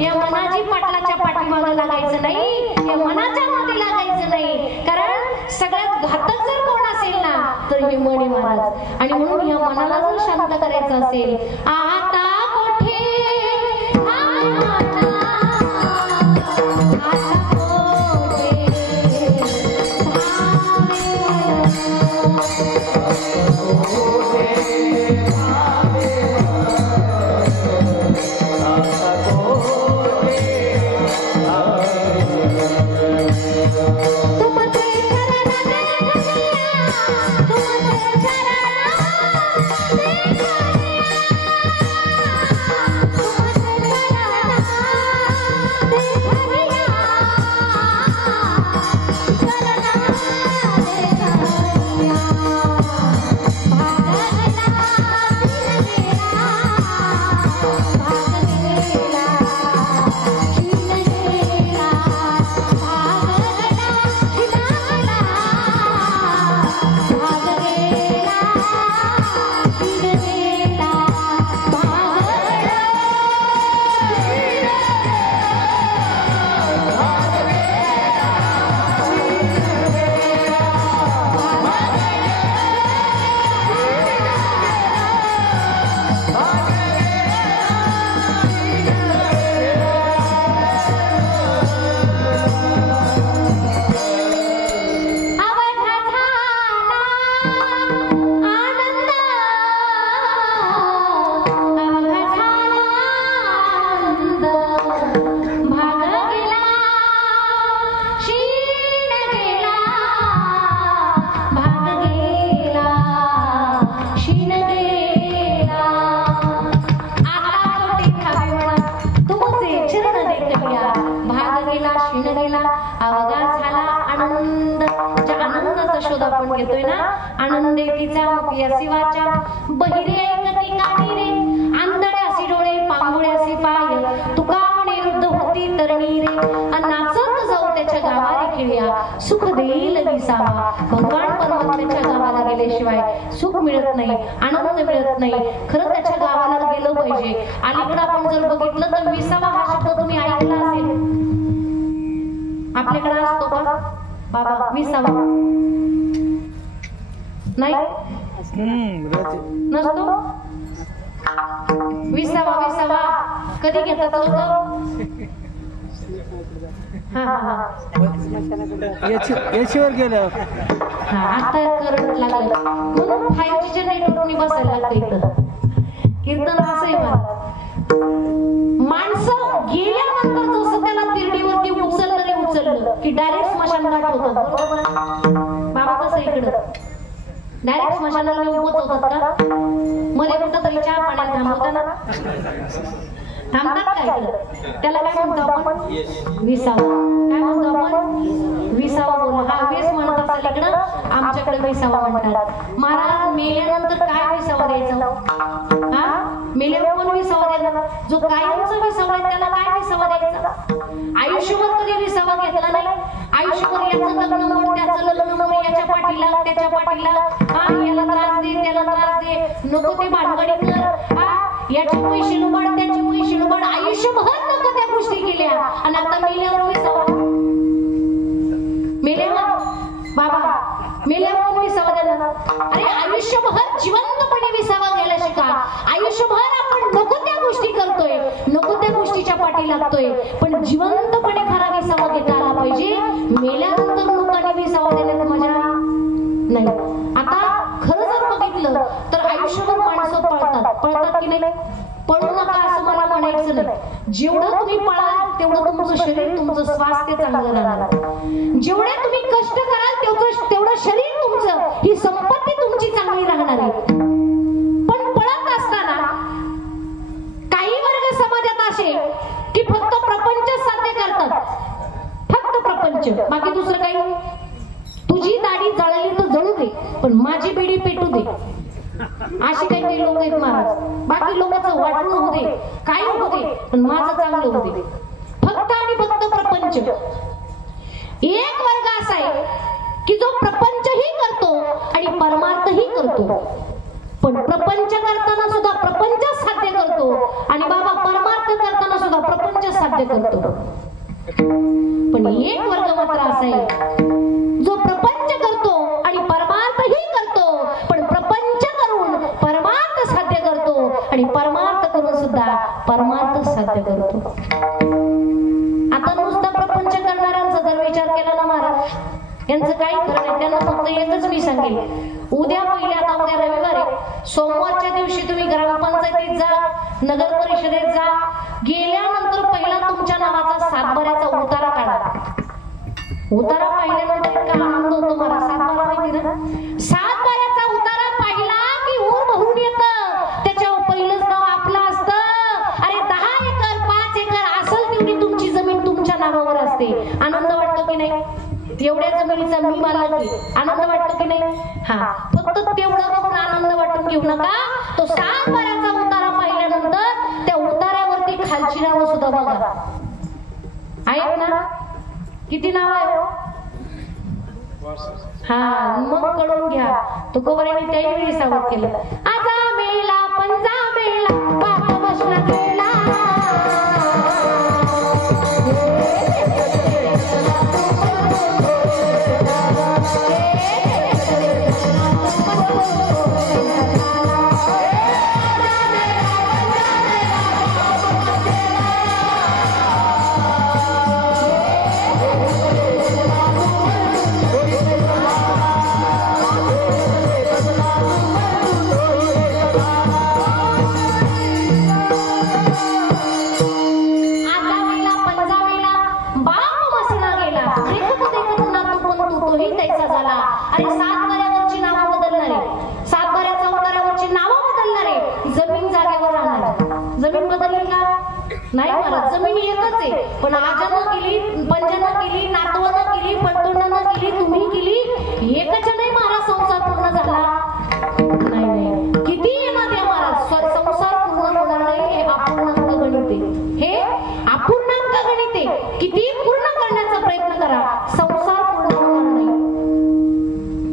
या मनाची पाटलाच्या पाठीमागे लागायचं नाही, या मनाच्या मागे लागायचं नाही. कारण सगळ्यात घातक जर कोण असेल ना तर हे मन आहे महाराज. आणि म्हणून या मनाला जर शांत करायचं असेल, आता कोठे आनंदे तिचा मुखी असी वाचा बहिरे ऐक ठिकाणी रे आंधळे असी डोळे पांगुळे असी पाय तुका म्हणे वृद्ध होती तरणी रे नाचत जाऊ त्याच्या गावाला खेळ्या सुख देईल विसावा भगवान परमात्म्याच्या गावाला गेल्याशिवाय सुख मिळत नाही आनंद मिळत नाही खरं त्याच्या गावाला गेलं पाहिजे अलीकडे आपण जर बघितलं तर विसावा हा शब्द तुम्ही ऐकला असेल आपल्याकडे असतो का बाबा विसावा नाही नसतो विसावा विसावा कधी घेतात लोक याच्यावर गेलं आता करंट लागलं म्हणून 5G च्या नेटवर्कनी बसायला लागतं इथं कीर्तन असं आहे मला माणसं गेल्यानंतर जसं त्याला तिरडीवरती उचललं की डायरेक्ट स्मशानघाट होतं बाबा कसं इकडं डायरेक्ट स्मशानाला नेऊन पोहोचवतात का मध्ये कुठं तरी चहा पाण्यात थांबतात का इकडं त्याला काय म्हणतो आपण विसावा काय म्हणतो आपण विसावा बोला हा वीस म्हणत असेल इकडं आमच्याकडे विसावा म्हणतात महाराज मेल्यानंतर काय विसावा द्यायचं हा मेल्यावर कोण विसावा द्यायचा जो कायमचा विसावा आहे त्याला काय विसावा द्यायचा आयुष्यभर कधी विसावा घेतला नाही आयुष्यभर याचं लग्न मोड त्याचं लग्न मोड याच्या पाठीला त्याच्या पाठीला हा याला त्रास दे त्याला त्रास दे नको ते भानगडी कर हा याचे पैसे लुबाड त्याचे पैसे लुबाड आयुष्यभर नको त्या गोष्टी केल्या आणि आता मेल्यावर विसावा मेल्यावर बाबा मेल्यावर विसावा द्यायला अरे आयुष्यभर जिवंतपणे विसावा घ्यायला शिका आयुष्यभर आपण नको त्या गोष्टी करतोय नको त्या गोष्टीच्या पाठी लागतोय पण जिवंतपणे खरा विसावा घेता आला पाहिजे मेल्यानंतर लोकांनी विसावा देण्यात मजा नाही आता खरं जर बघितलं तर आयुष्यभर माणसं पळतात की नाही पळू नका असं मला म्हणायचं नाही जेवढं तुम्ही पळाल तेवढं तुमचं शरीर तुमचं स्वास्थ्य चांगलं राहणार जेवढे तुम्ही कष्ट कराल तेवढं शरीर तुमचं ही संपत्ती तुमची चांगली राहणार आहे पण पळत असताना काही वर्ग समाजात असे की फक्त प्रपंच साध्य करतात फक्त प्रपंच बाकी दुसरं काही तुझी दाढी जळली तर जळू दे पण माझी बिडी पेटू दे असे काही काही लोक आहेत महाराज बाकी लोकांचं वाटणं होऊ दे काय होऊ दे पण माझं चांगलं होऊ दे फक्त आणि फक्त प्रपंच एक वर्ग असा आहे की जो प्रपंचही करतो आणि परमार्थही करतो पण प्रपंच करताना सुद्धा प्रपंच साध्य करतो आणि बाबा परमार्थ करताना सुद्धा प्रपंच साध्य करतो पण एक वर्ग मात्र असा आहे जो प्रपंच करतो आणि परमार्थही करतो पण प्रपंच करून परमार्थ साध्य करतो आणि परमार्थ करून सुद्धा परमार्थ साध्य करतो आता नुसता प्रपंच करणाऱ्यांचा जर विचार केला ना महाराज यांचं काही खरं नाही त्यांना फक्त एकच मी सांगेल उद्या रविवारी सोमवारच्या दिवशी तुम्ही ग्रामपंचायतीत जा नगर परिषदेत जा गेल्यानंतर पहिला तुमच्या नावाचा सातबाऱ्याचा उतारा काढा उतारा पाहिल्यानंतर इतका आनंद होतो मला सातबारा माहिती ना सातबाऱ्याचा उतारा पाहिला की ऊर भरून येतं त्याच्यावर पहिलंच नाव आपलं असतं अरे 10 एकर 5 एकर असेल तेवढी तुमची जमीन तुमच्या नावावर असते आनंद वाटतो की नाही एवढ्या जमिनीचा मी मालक आनंद वाटतो की नाही हा फक्त तेवढं बघून आनंद वाटून घेऊ नका तो सातबाऱ्याचा उतारा पाहिल्यानंतर त्या उतार्यावरती खालची नावं सुद्धा बघा आहेत ना किती नाव आहे हा मग कळून घ्या तुकोबराने त्यावेळी सावध केलं आजा मेला पंजा मेला बाप बसला गेला नाही मला जमीन एकच आहे पण आजानं केली पंजानं केली नातवानं केली पलटोंडानं केली तुम्ही केली एकच नाही मला संसार पूर्ण झाला किती पूर्ण करण्याचा प्रयत्न करा, संसार पूर्ण होणार नाही.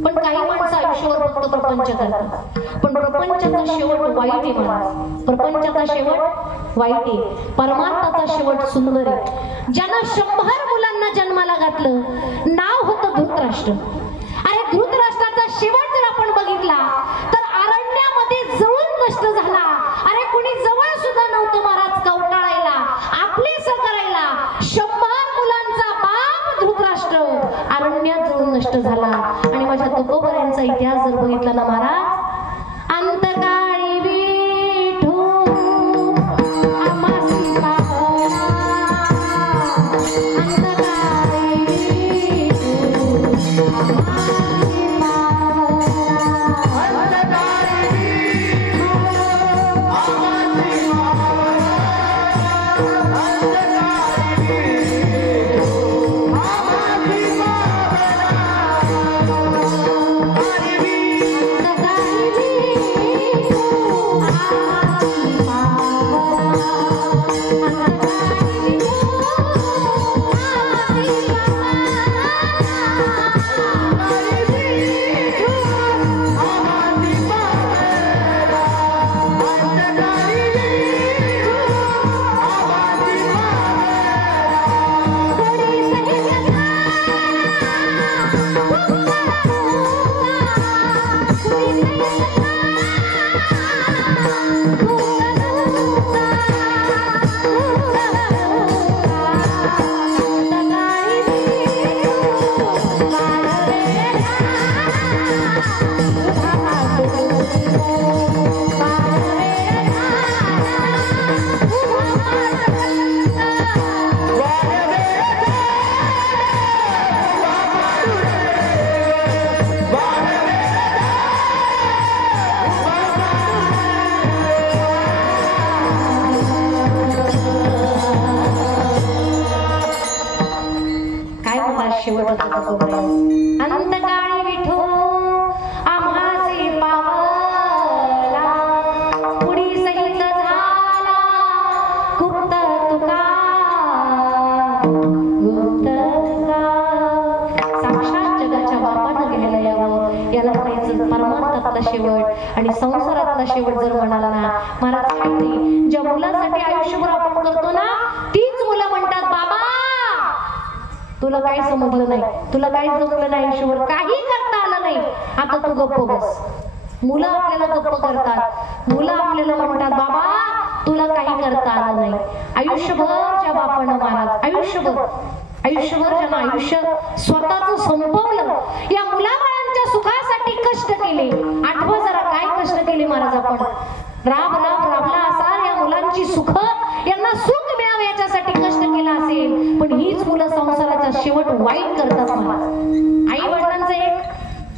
पण काही माणसं आयुष्यावर फक्त प्रपंच करतात, पण प्रपंचाचा शेवट वाईट आहे महाराज. प्रपंचाचा शेवट वाईट आहे, परमार्थाचा शेवट सुंदर आहे. ज्यानं 100 मुलांना जन्माला घातलं, नाव होतं धृतराष्ट्र. अरे धृतराष्ट्राचा शेवट जर आपण बघितला तर अरण्यामध्ये जळून नष्ट झाला. अरे कोणी जवळ सुद्धा नव्हतं महाराज कवटाळायला, आपलेच करायला. 100 मुलांचा बाप धृतराष्ट्र अरण्यात जळून नष्ट झाला. आणि माझ्या तुकोबऱ्यांचा इतिहास जर बघितला ना महाराज, अंतकाळी विठू आम्हासी पावला, अंतकाळी विठू आम्हासी अंतकाळी विठू आम्हासी पावला, पुढी सहित झाला गुप्त तुका, गुप्त तुका. साक्षात जगाच्या बापानं घ्यायला यावं, याला म्हणायचं परमार्थातला शेवट. आणि संसारातला शेवट जर म्हणाला ना महाराज, काय नाही, ज्या मुलासाठी आयुष्यभर आपण करतो ना, तीच मुलं म्हणतात बाबा तुला काही समजलं नाही, तुला काही जमलं नाही, आयुष्यभर काही करता आलं नाही, आता तू गप्प बस. मुलं आपल्याला गप्प करतात, मुलं आपल्याला म्हणतात बाबा तुला काही करता आलं नाही. आयुष्यभर ज्या बापानं महाराज आयुष्यभर ज्यानं आयुष्य स्वतःच संपवलं, या मुलाबाळांच्या सुखासाठी कष्ट केले. आठवा जरा काय कष्ट केले महाराज आपण. राबला असा या मुलांची सुख, यांना सुख मिळावं याच्यासाठी कष्ट केला असेल. पण हीच मुलं संसाराचा शेवट वाईट करतात महाराज. आई वडिलांचा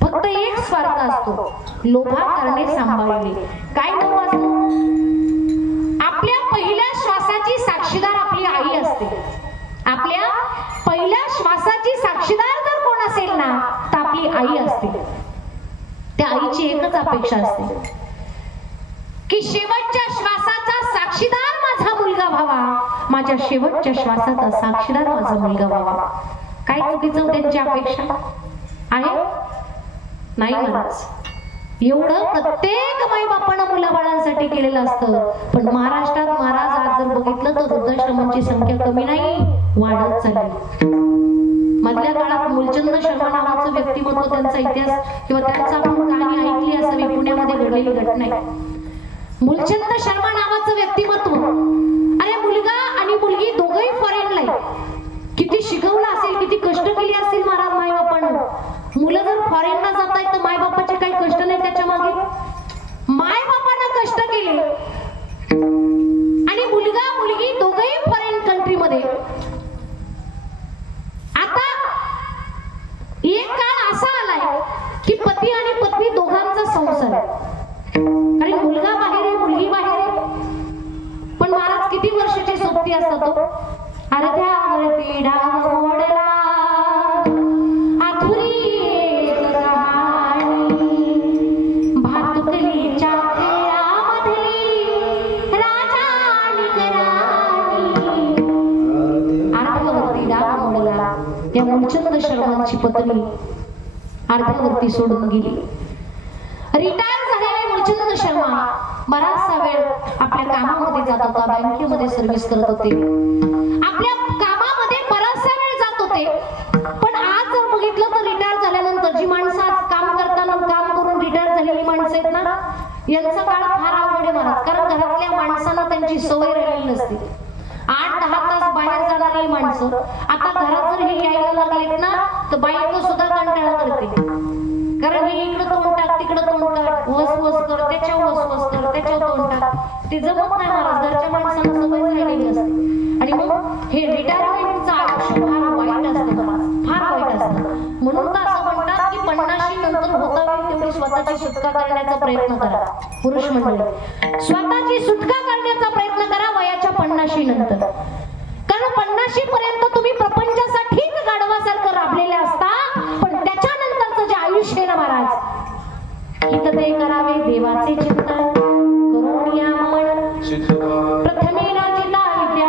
फक्त एक स्वार्थ असतो, लोभा करणे सांभाळले. काय लोभ असतो? आपल्या पहिल्या श्वासाची साक्षीदार आपली आई असते. आपल्या पहिल्या श्वासाची साक्षीदार जर कोण असेल ना तर आपली आई असते. त्या आईची एकच अपेक्षा असते की शेवटच्या श्वासाचा साक्षीदार माझा मुलगा व्हावा, माझ्या शेवटच्या श्वासाचा साक्षीदार माझा मुलगा व्हावा. काय चुकीचं त्यांची अपेक्षा आहे? नाही महाराज. एवढं प्रत्येक माई बापानं मुलाबाळांसाठी केलेलं असतं. पण महाराष्ट्रात महाराज आज जर बघितलं तर वृद्धाश्रमांची संख्या कमी नाही, वाढत चालली. मधल्या काळात मूलचंद शर्मा नावाचं व्यक्तिमत्व, त्यांचा इतिहास किंवा त्यांचा आपण कहाणी ऐकली असावी, पुण्यामध्ये घडलेली घटना आहे. मूलचंद शर्मा नावाचं व्यक्तिमत्व, अरे मुलगा आणि मुलगी दोघंही फॉरेनला आहे. किती शिकवलं असेल, किती कष्ट केली असतील महाराज मायबापानं. मुलं जर फॉरेनला जात आहेत तर मायबापाचे काही कष्ट नाही त्याच्या मागे, मायबापानं कष्ट केले. आणि मुलगा मुलगी दोघंही फॉरेन कंट्रीमध्ये. आता एक काळ असा आलाय की पती आणि पत्नी दोघांचा संसार आहे. अरे मुलगा बाहेर आहे, मुलगी बाहेर आहे, पण महाराज किती वर्षाची सोबती असतात तो. अरे त्यावरती डाग मोडला, आथुरी एक कहाणी, भातुकलीच्या खेळामधली राजा आणि राणी. अर्थ मूलचंद शर्मांची पत्नी अर्ध्यावरती सोडून गेली. रिटायर झालेले मूलचंद शर्मा बराचसा वेळ आपल्या कामामध्ये जात होता. बँकेमध्ये सर्व्हिस करत होते. आपल्या कामामध्ये बराचसा वेळ जात होते. पण आज जर बघितलं तर रिटायर झाल्यानंतर जी माणसं आज काम करताना काम करून रिटायर झालेली माणसं आहेत ना, यांचा काळ फार अवघड आहे महाराज. कारण घरातल्या माणसांना त्यांची सवय राहिलेली नसते. 8-10 तास बाहेर जाणारी माणसं आता घरात जर हे यायला लागलेत ना तर बायको सुद्धा कंटाळा करते. कारण हे इकडं तोंड टाक, तिकडं तोंड टाक, वस कर, त्याच्यावर वस कर, त्याच्यावर तोंड टाक, ते जमत नाही महाराज. घरच्या माणसांना सवय राहिलेली नसते. आणि मग हे रिटायरमेंटचं आयुष्य फार वाईट असतं, फार वाईट असतं. म्हणून तर असं म्हणतात की 50 नंतर होता होईल तेवढी स्वतःची सुटका करण्याचा प्रयत्न करा. पुरुष मंडळी, स्वतःची सुटका करण्याचा प्रयत्न करा वयाच्या 50 नंतर. कारण 50 पर्यंत तुम्ही प्रपंचासाठीच गाढवासारखं राबलेले असता. पण त्याच्यानंतरचं जे आयुष्य आहे ना महाराज, हित ते करावे देवाचे चिंतन करून या मन. प्रथमेन जिता विद्या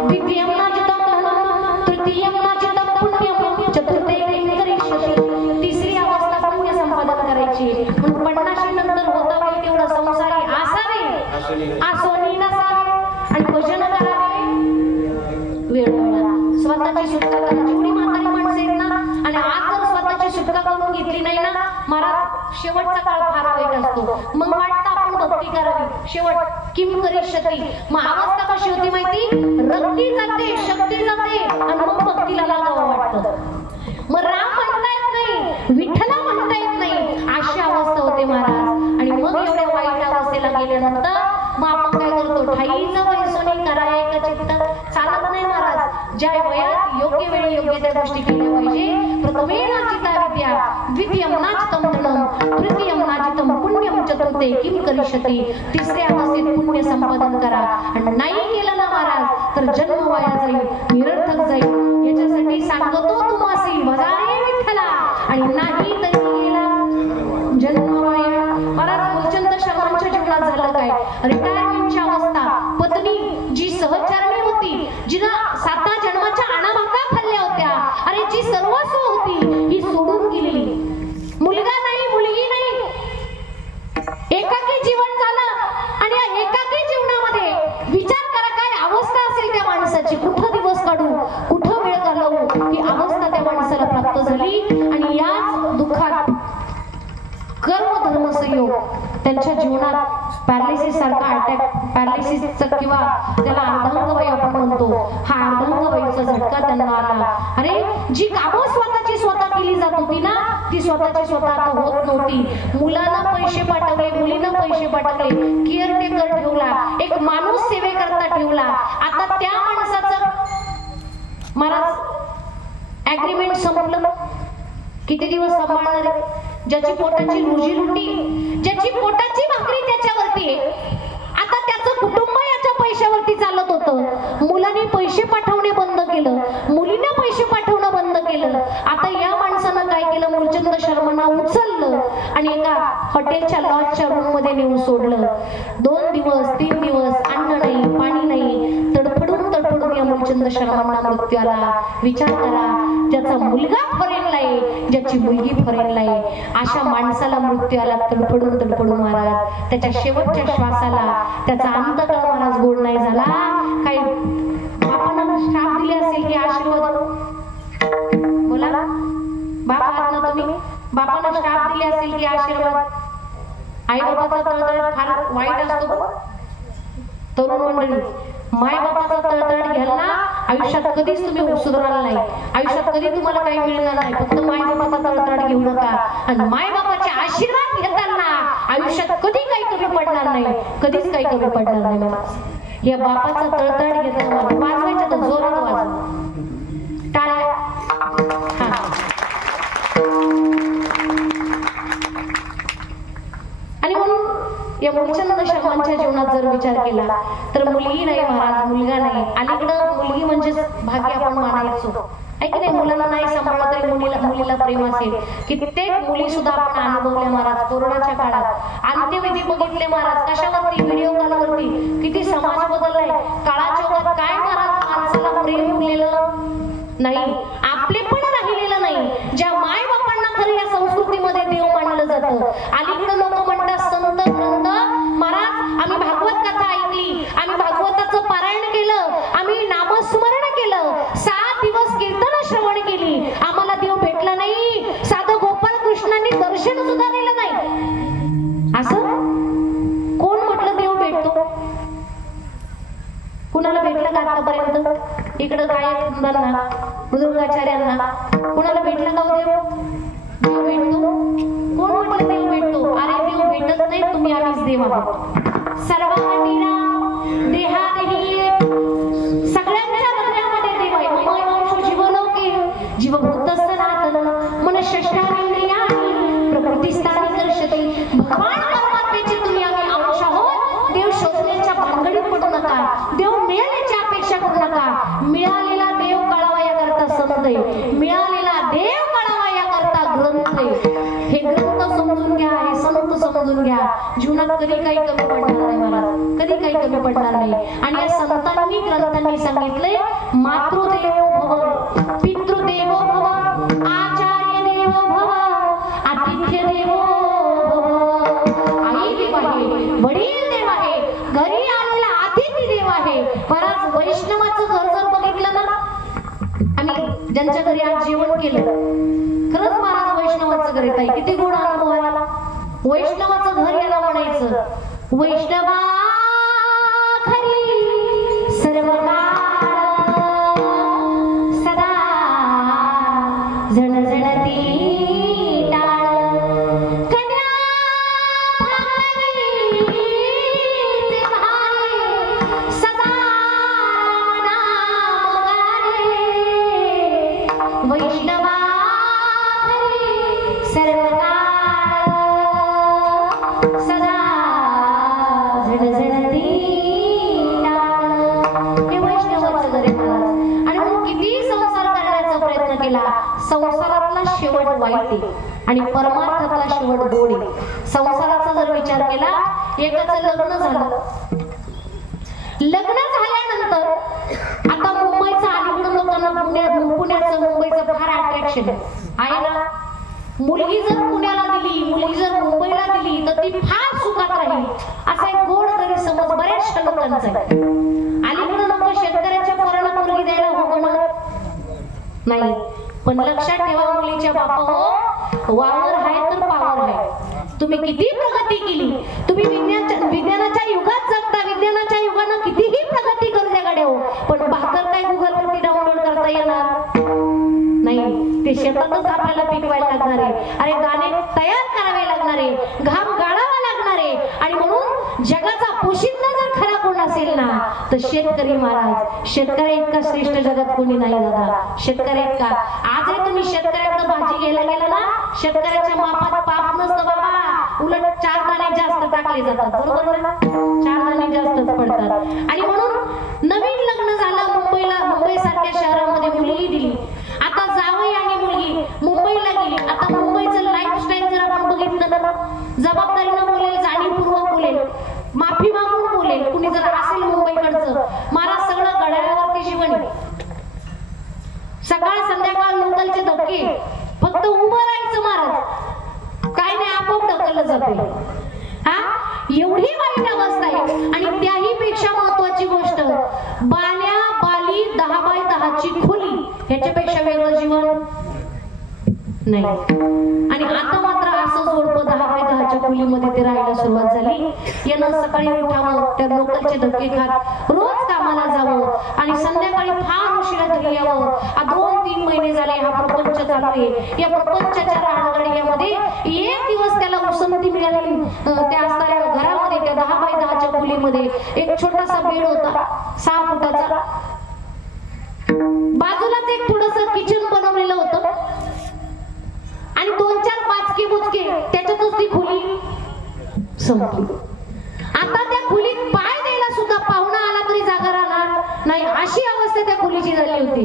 द्वितीयं नाजितं धनं तृतीयं नाजितं पुण्यं चतुर्थे करिष्यति. तिसरी अवस्था पुण्य संपादन करायची. पण 50 नंतर होता होईल तेवढं संसारी असावे, आसोनी नसावे आणि भजन करावे. वेळ स्वतःची सुटका करा. जेवढी म्हातारी माणसं आहेत ना, आणि आज जर स्वतःची सुटका करून घेतली नाही ना महाराज, शेवटचा काळ फार वाईट असतो. मग वाटतं आपण भक्ती करावी, शेवट किम करिष्यति. मग अवस्था कशी होती माहिती, रक्ती जाते, शक्ती जाते आणि मग भक्तीला लागावं वाटतं. मग राम म्हणता येत नाही, विठ्ठला म्हणता येत नाही, अशी अवस्था होते महाराज. आणि मग एवढ्या वाईट अवस्थेला गेल्यानंतर मग आपण काय करतो, ठाईचं वैसोनी कराय का चित्त चालत नाही महाराज. ज्या वयात योग्य वेळी योग्य त्या गोष्टी केल्या पाहिजे. प्रथमेन जिता विद्या द्वितीयं नाजितं धनं तृतीयं नाजितं पुण्यं चतुर्थे किम करिष्यति. तिसऱ्या अवस्थेत पुण्य संपादन करा. आणि नाही केलं ना महाराज तर जन्म वाया जाईल, निरर्थक जाईल. याच्यासाठी सांगतो तुम्हासी भजारे विठ्ठला, आणि नाही तरी गेला जन्म वाया. महाराज मूलचंद शर्मांच्या जीवनात झालं काय, रिटायरमेंटची अवस्था. पत्नी जी सहचारणी होती, जिनं 7 जन्माच्या अनाभाका खाल्ल्या होत्या, अरे जी सर्वस्व होती ही सोडून गेलेली. मुलगा नाही, मुलगी नाही, एकाकी जीवन झालं. आणि या एकाकी जीवनामध्ये विचार करा काय अवस्था असेल त्या माणसाची. कुठं दिवस काढू, कुठं वेळ घालवू, ही अवस्था त्या माणसाला प्राप्त झाली. आणि याच दुःखात कर्म धर्म संयोग त्यांच्या जीवनात पॅरालिसिस सारखा अटॅक, पॅरालिसिसचा किंवा त्याला अर्धांगवायू आपण म्हणतो, हा अर्धांगवायूचा झटका त्यांना आला. अरे जी कामं स्वतःची स्वतः केली जात होती ना, ती स्वतःची स्वतः आता होत नव्हती. मुलांना पैसे पाठवले, मुलीनं पैसे पाठवले, केअरटेकर ठेवला, एक माणूस सेवेकरता ठेवला. आता त्या माणसाचं महाराज ऍग्रीमेंट संपलं. किती दिवस सांभाळणार आहे? ज्याची पोटाची रोजीरोटी, ज्याची पोटाची भाकरी त्याच्यावरती आहे. आता त्याचं कुटुंब याच्या पैशावरती चालत होतं. मुलांनी पैसे पाठवणे बंद केलं, मुलीने पैसे पाठवणं बंद केलं. आता या माणसानं काय केलं, मूलचंद शर्मांना उचललं आणि एका हॉटेलच्या लॉजच्या रूम मध्ये नेऊन सोडलं. 2 दिवस 3 दिवस अन्न नाही, पाणी नाही, तडफडून तडफडून या मूलचंद शर्मांना मृत्यू आला. विचार करा, ज्याचा मुलगा फॉरेनला आहे, ज्याची मुलगी फॉरेनला आहे, अशा माणसाला मृत्यू आला तडफडून तडफडून महाराज. त्याच्या शेवटच्या श्वासाला त्याचा अंतकाळ महाराज गोड नाही झाला. काही बापांना श्राप दिले असेल की आशीर्वाद, बोला बाप आहात ना तुम्ही, बापांना श्राप दिले असेल की आशीर्वाद. आई बाबाचा तळतळ फार वाईट असतो. तरुण मंडळी, माय बाबाचा तळतळ घ्याल ना, आयुष्यात कधीच तुम्ही सुधारणार नाही, आयुष्यात कधी तुम्हाला काही मिळणार नाही. फक्त माय बाबाचा तळतळ घेऊ नका. आणि माय बाबाचे आशीर्वाद घेताना आयुष्यात कधी काही कमी पडणार नाही, कधीच काही कमी पडणार नाही. या बापाचा तळतळ घेताना वाजवायचं तर जोरात वाजवा, टाळ्या. आणि म्हणून या मूलचंद शर्मांच्या जीवनात जर विचार केला तर मुलगी नाही महाराज, मुलगा नाही. अलीकडं मुलगी म्हणजे भाग्य आपण मानायचो, ऐक नाही. मुलांना नाही सांभाळलं तरी मुलीला प्रेम असेल. कित्येक मुली सुद्धा आपण अनुभवल्या महाराज. कोरोनाच्या काळात अंत्यविधी बघितले महाराज, कशावरती, व्हिडिओ कॉलवरती. किती समाज बदललाय काळाच्या ओघात. काय महाराज, माणसाला प्रेम उरलेलं नाही, आपले पण राहिले जातं. अलीकडे लोक म्हणतात संत ग्रंथ महाराज आम्ही भागवत कथा ऐकली, आम्ही भागवताचं पारायण केलं, आम्ही नामस्मरण केलं, 7 दिवस कीर्तन श्रवण केली, आम्हाला देव भेटला नाही, साधं गोपाल कृष्णांनी दर्शन सुद्धा दिलं नाही. असं कोण म्हटलं देव भेटतो? कुणाला भेटलं का आतापर्यंत? इकडं गायकांना, मृदुंगाचार्यांना कुणाला भेटलं का देव? देव भेटतो? कोण म्हटलं देव भेटतो? अरे देव भेटत नाही, तुम्ही आम्हीच देव आहोत. सर्वांना देहादेही सगळ्यांच्या हृदयामध्ये देव आहे. ममैवांशो जीवलोके जीवभूत सनातन मनःषष्ठानीन्द्रियाणि प्रकृतिस्थानी कर्षति. भगवान परमात्म्याचे तुम्ही आम्ही अंश आहोत. देव शोधण्याच्या भानगडीत पडू नका, देव मिळेल याची अपेक्षा करू नका. मिळालेला देव कळावा याकरता संत आहे, मिळालेला देव कळावा याकरता ग्रंथ आहे. हे ग्रंथ समजून घ्या, हे संत समजून घ्या. जीवनात कधी काही कमी पडणार नाही महाराज, कधी काही कमी पडणार नाही. आणि या संतांनी ग्रंथांनी सांगितले मातृदेवो भव, पितृदेवो भव, आचार्य देवो भव, आतिथ्य देवो भव. आई देव आहे, वडील देव आहे, घरी आलेला अतिथी देव आहे. परत वैष्णवाचं घर जर बघितलं ना, आम्ही ज्यांच्या घरी आज जेवण केलं, खरंच महाराज वैष्णवाचं घर येत आहे. किती गोड अनुभव आला. वैष्णवाचं घर याला म्हणायचं वैष्णवा खरी सर्वकाळ सदा झणझणती टाळ कन्या भागीचे भारे सदा नाम गारे वैष्णवा खरी सर्वकाळ सदा झणझणती टाळ. हे वैष्णवाचं घर आहे महाराज. आणि मग किती संसार करण्याचा प्रयत्न केला, संसारातला शेवट वाईट आहे आणि परमार्थातला शेवट गोड आहे. संसाराचा जर विचार केला, एकाचं लग्न झालं, लग्न झाल्यानंतर आता मुंबईचं अलीकडे लोकांना पुण्याचं मुंबईचं फार अट्रॅक्शन आहे ना. मुलगी जर पुण्याला दिली, मुलगी जर मुंबईला दिली तर ती फार सुखात राहील असा एक गोड तरी समज बऱ्याचशा लोकांचा आहे. अलीकडे लोक शेतकऱ्याच्या पोराला मुलगी द्यायला हो म्हणत नाही. पण लक्षात ठेवा मुलीच्या बापा हो, वावर आहे तर पावर आहे. तुम्ही किती प्रगती केली, तुम्ही विज्ञानाच्या युगात जगता, विज्ञानाच्या युगानं कितीही प्रगती करू द्या गाड्या हो, पण भाकर काय गुगलवरती डाउनलोड करता येणार नाही. ते शेतातच आपल्याला पिकवायला लागणार आहे, अरे दाणे तयार करावे लागणार आहे, घाम गाळावा लागणार आहे. आणि म्हणून जगाचा पोशिंदा जर खरा कोण असेल ना तर शेतकरी महाराज. शेतकरी इतका श्रेष्ठ जगात कोणी नाही दादा. शेतकरी इतका आजही तुम्ही शेतकऱ्याकडे भाजी घ्यायला गेला ना, शेतकऱ्याच्या मापात पाप नसतं बाबा, उलट 4 दाणे जास्त टाकले जातात. बरोबर ना, 4 दाणे जास्तच पडतात. आणि म्हणून नवीन लग्न झालं मुंबईला, मुंबई सारख्या शहरामध्ये मुलगी दिली. आता जावई आणि मुलगी मुंबईला गेली. आता मुंबईचं लाईफस्टाईल जर आपण बघितलं तर जबाबदारीनं बोलेल, जाणीवपूर्वक बोलेल, माफी मागून बोलेल. कुणी जर असेल मुंबईकडचं, महाराज सगळं घड्याळावरती जीवन आहे. सकाळ संध्याकाळ लोकलचे धक्के, फक्त उभं राहायचं महाराज, काय नाही आपोआप ढकललं जाते. हा एवढी वाईट अवस्था आहे. आणि त्याही पेक्षा महत्वाची गोष्ट, बाल्या बाली 10 बाय 10 ची खोली, ह्याच्यापेक्षा वेगळं जीवन नाही. आणि आता मात्र असं जोडपं 10 बाय 10 च्या खोलीमध्ये ते राहायला सुरुवात झाली. यानं सकाळी उठावं, त्या लोकलचे धक्के खात रोज कामाला जावं आणि संध्याकाळी फार उशिरा घरी यावं. 2-3 महिने झाले हा प्रपंच चालू आहे. या प्रपंचाच्या राहणगाडीमध्ये एक दिवस त्याला उसंती मिळाली. त्या असणाऱ्या घरामध्ये, त्या 10 बाय 10 च्या खोलीमध्ये एक छोटासा बेड होता 6 फुटाचा. बाजूलाच एक थोडस किचन बनवलेलं होतं आणि 2-4 पाचके बुचके, त्याच्यातच ती खोली संपली. आता त्या खोलीत पाय द्यायला सुद्धा पाहुणा आला तरी जागा राहणार नाही, अशी अवस्था त्या खोलीची झाली होती.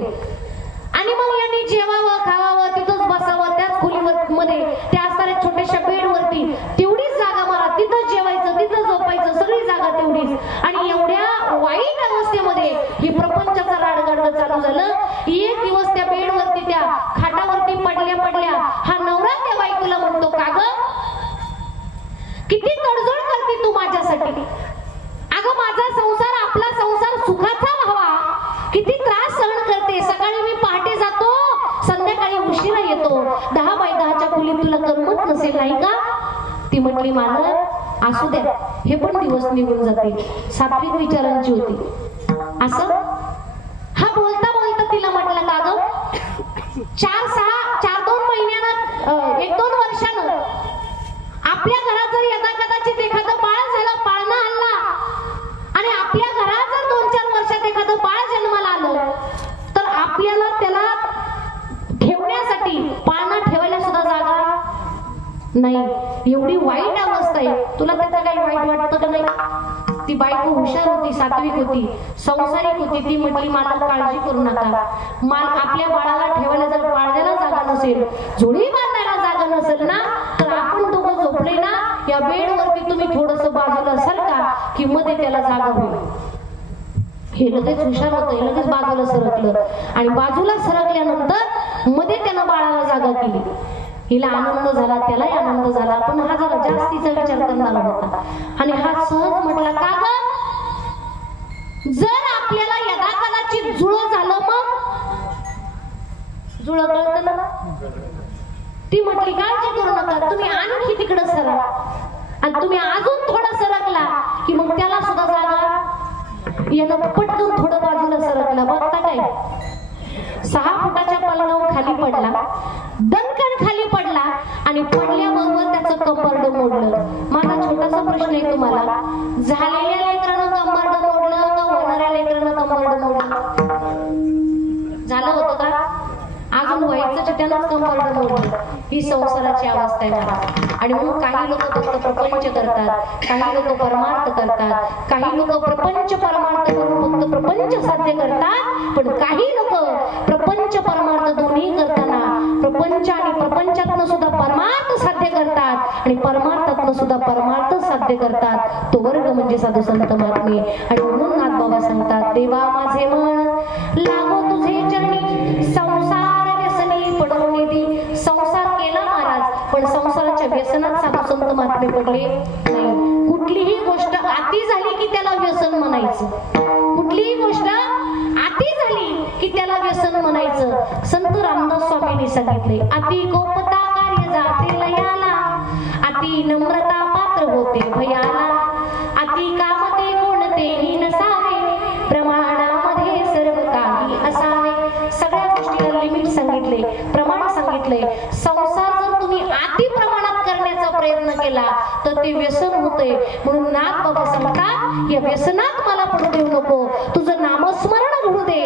आणि मग यांनी जेवावं, खावावं, तिथंच बसावं त्याच खोलीमध्ये, त्या असणाऱ्या छोट्याशा बेडवरती. तेवढीच जागा मला, तिथंच जेवायचं, तिथं झोपायचं, सगळी जागा तेवढीच. आणि एवढ्या वाईट अवस्थेमध्ये ही प्रपंचाचं राडगाडगं चालू झालं. एक दिवस त्या बेडवरती, त्या खाटावरती पडल्या पडल्या हा नवरा त्या बायकोला म्हणतो, का ग असू द्या, हे पण दिवस निघून जातील. सात्विक विचारांची होती. असं हा बोलता बोलता तिला म्हटलं, का ग 4-2 महिन्यानं 1-2 वर्षानं आपल्या घरात जर यदा कदाचित एखादं बाळ झालं, पाळणा हल्ला, आणि आपल्या घरात जर 2-4 वर्षात एखादं बाळ जन्माला आलं, तर आपल्याला त्याला ठेवण्यासाठी पाळणा ठेवायला सुद्धा जागा नाही. एवढी वाईट अवस्था आहे. तुला त्याचं काही वाईट वाटतं का नाही? ती बायको हुशार होती, सात्विक होती, संसारिक होती. ती म्हटली, मला काळजी करू नका, आपल्या बाळाला ठेवायला जर पाळण्याला जागा नसेल, जोडी बांधायला जागा नसेल ना, तर आपण दोघं झोपले ना या बेडवरती, तुम्ही थोडस बाजूला सरका की मध्ये त्याला जागा होईल. हे लगेच हुशार होतं, लगेच बाजूला सरकलं, आणि बाजूला सरकल्यानंतर मध्ये त्यानं बाळाला जागा केली. हिला आनंद झाला, त्यालाही आनंद झाला, पण हा जरा जास्तीचा विचार करणारा होता. आणि हा सहज म्हटला, का ग जर आपल्याला यदा कदाचित जुळं झालं, मग जुळं कळतं ना. ती म्हटली, काळजी करू नका, तुम्ही आणखी तिकडं सरा, आणि तुम्ही अजून थोडं सरकला की मग त्याला सुद्धा जागा. यानं पटकन थोडं बाजूला सरकला. बघता काय, 6 फुटाच्या पलंगावर खाली पडला, दणकन खाली पडला, आणि पडल्याबरोबर त्याचं कंबरड मोडलं. माझा छोटासा प्रश्न आहे तुम्हाला, झालेल्या लेकरानं कंबरड मोडलं का होणाऱ्या लेकरानं कंबरड मोडलं? झालं होतं का? अजून व्हायचं त्यानंच कंबरड मोडलं. ही संसाराची अवस्था आहे मला. आणि म्हणून काही लोक फक्त प्रपंच करतात, काही लोक परमार्थ करतात, काही लोक प्रपंच परमार्थ करून फक्त प्रपंच साध्य करतात, पण काही लोक प्रपंच परमार्थ दोन्ही करताना प्रपंच आणि प्रपंचातनं सुद्धा परमार्थ साध्य करतात, आणि परमार्थातनं सुद्धा परमार्थ साध्य करतात. तो वर्ग म्हणजे साधू संत महात्मे. आणि म्हणून नाथबाबा सांगतात, देवा माझे मन लागो तुझे चरणी, संसार व्यसनी पडवून दे. संसार केला महाराज, पण संसाराच्या व्यसनात साधू संत महात्मे पडले नाही. कुठलीही गोष्ट अति झाली की त्याला व्यसन म्हणायचं, कुठलीही गोष्ट अति झाली की त्याला व्यसन म्हणायचं. संत रामदास स्वामींनी सांगितले, अति गोपता कार्य जाते लयाला, अति नम्रता पात्र होते भयाला, अति कामते कोणतेही नसावे, प्रमाणामध्ये सर्व काही असावे. सगळ्या गोष्टीला लिमिट सांगितले, प्रमाण सांगितले. संसार जर तुम्ही अति प्रमाणात करण्याचा प्रयत्न केला तर ते व्यसन होते. म्हणून नाथबाबा सांगतात, या व्यसनात मला पडू देऊ नको, तुझं नामस्मरण घडू दे.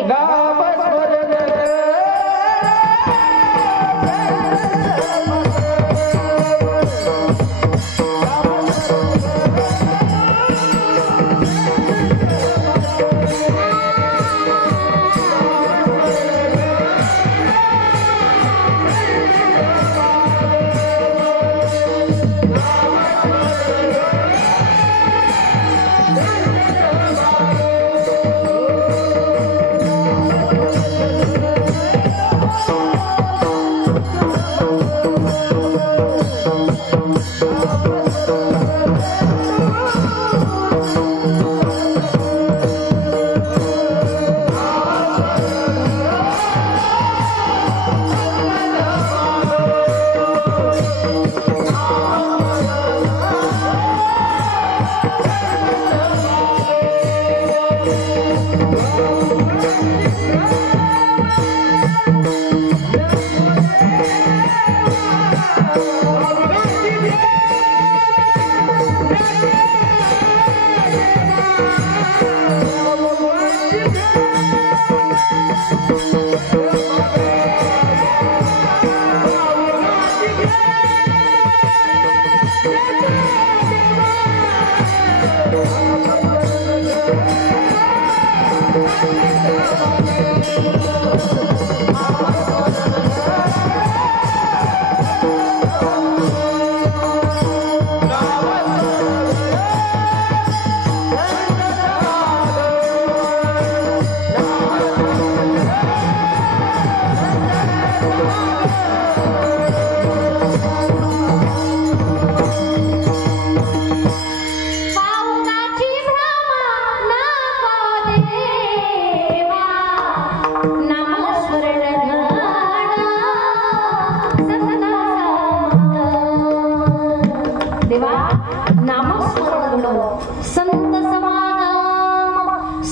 Thank you.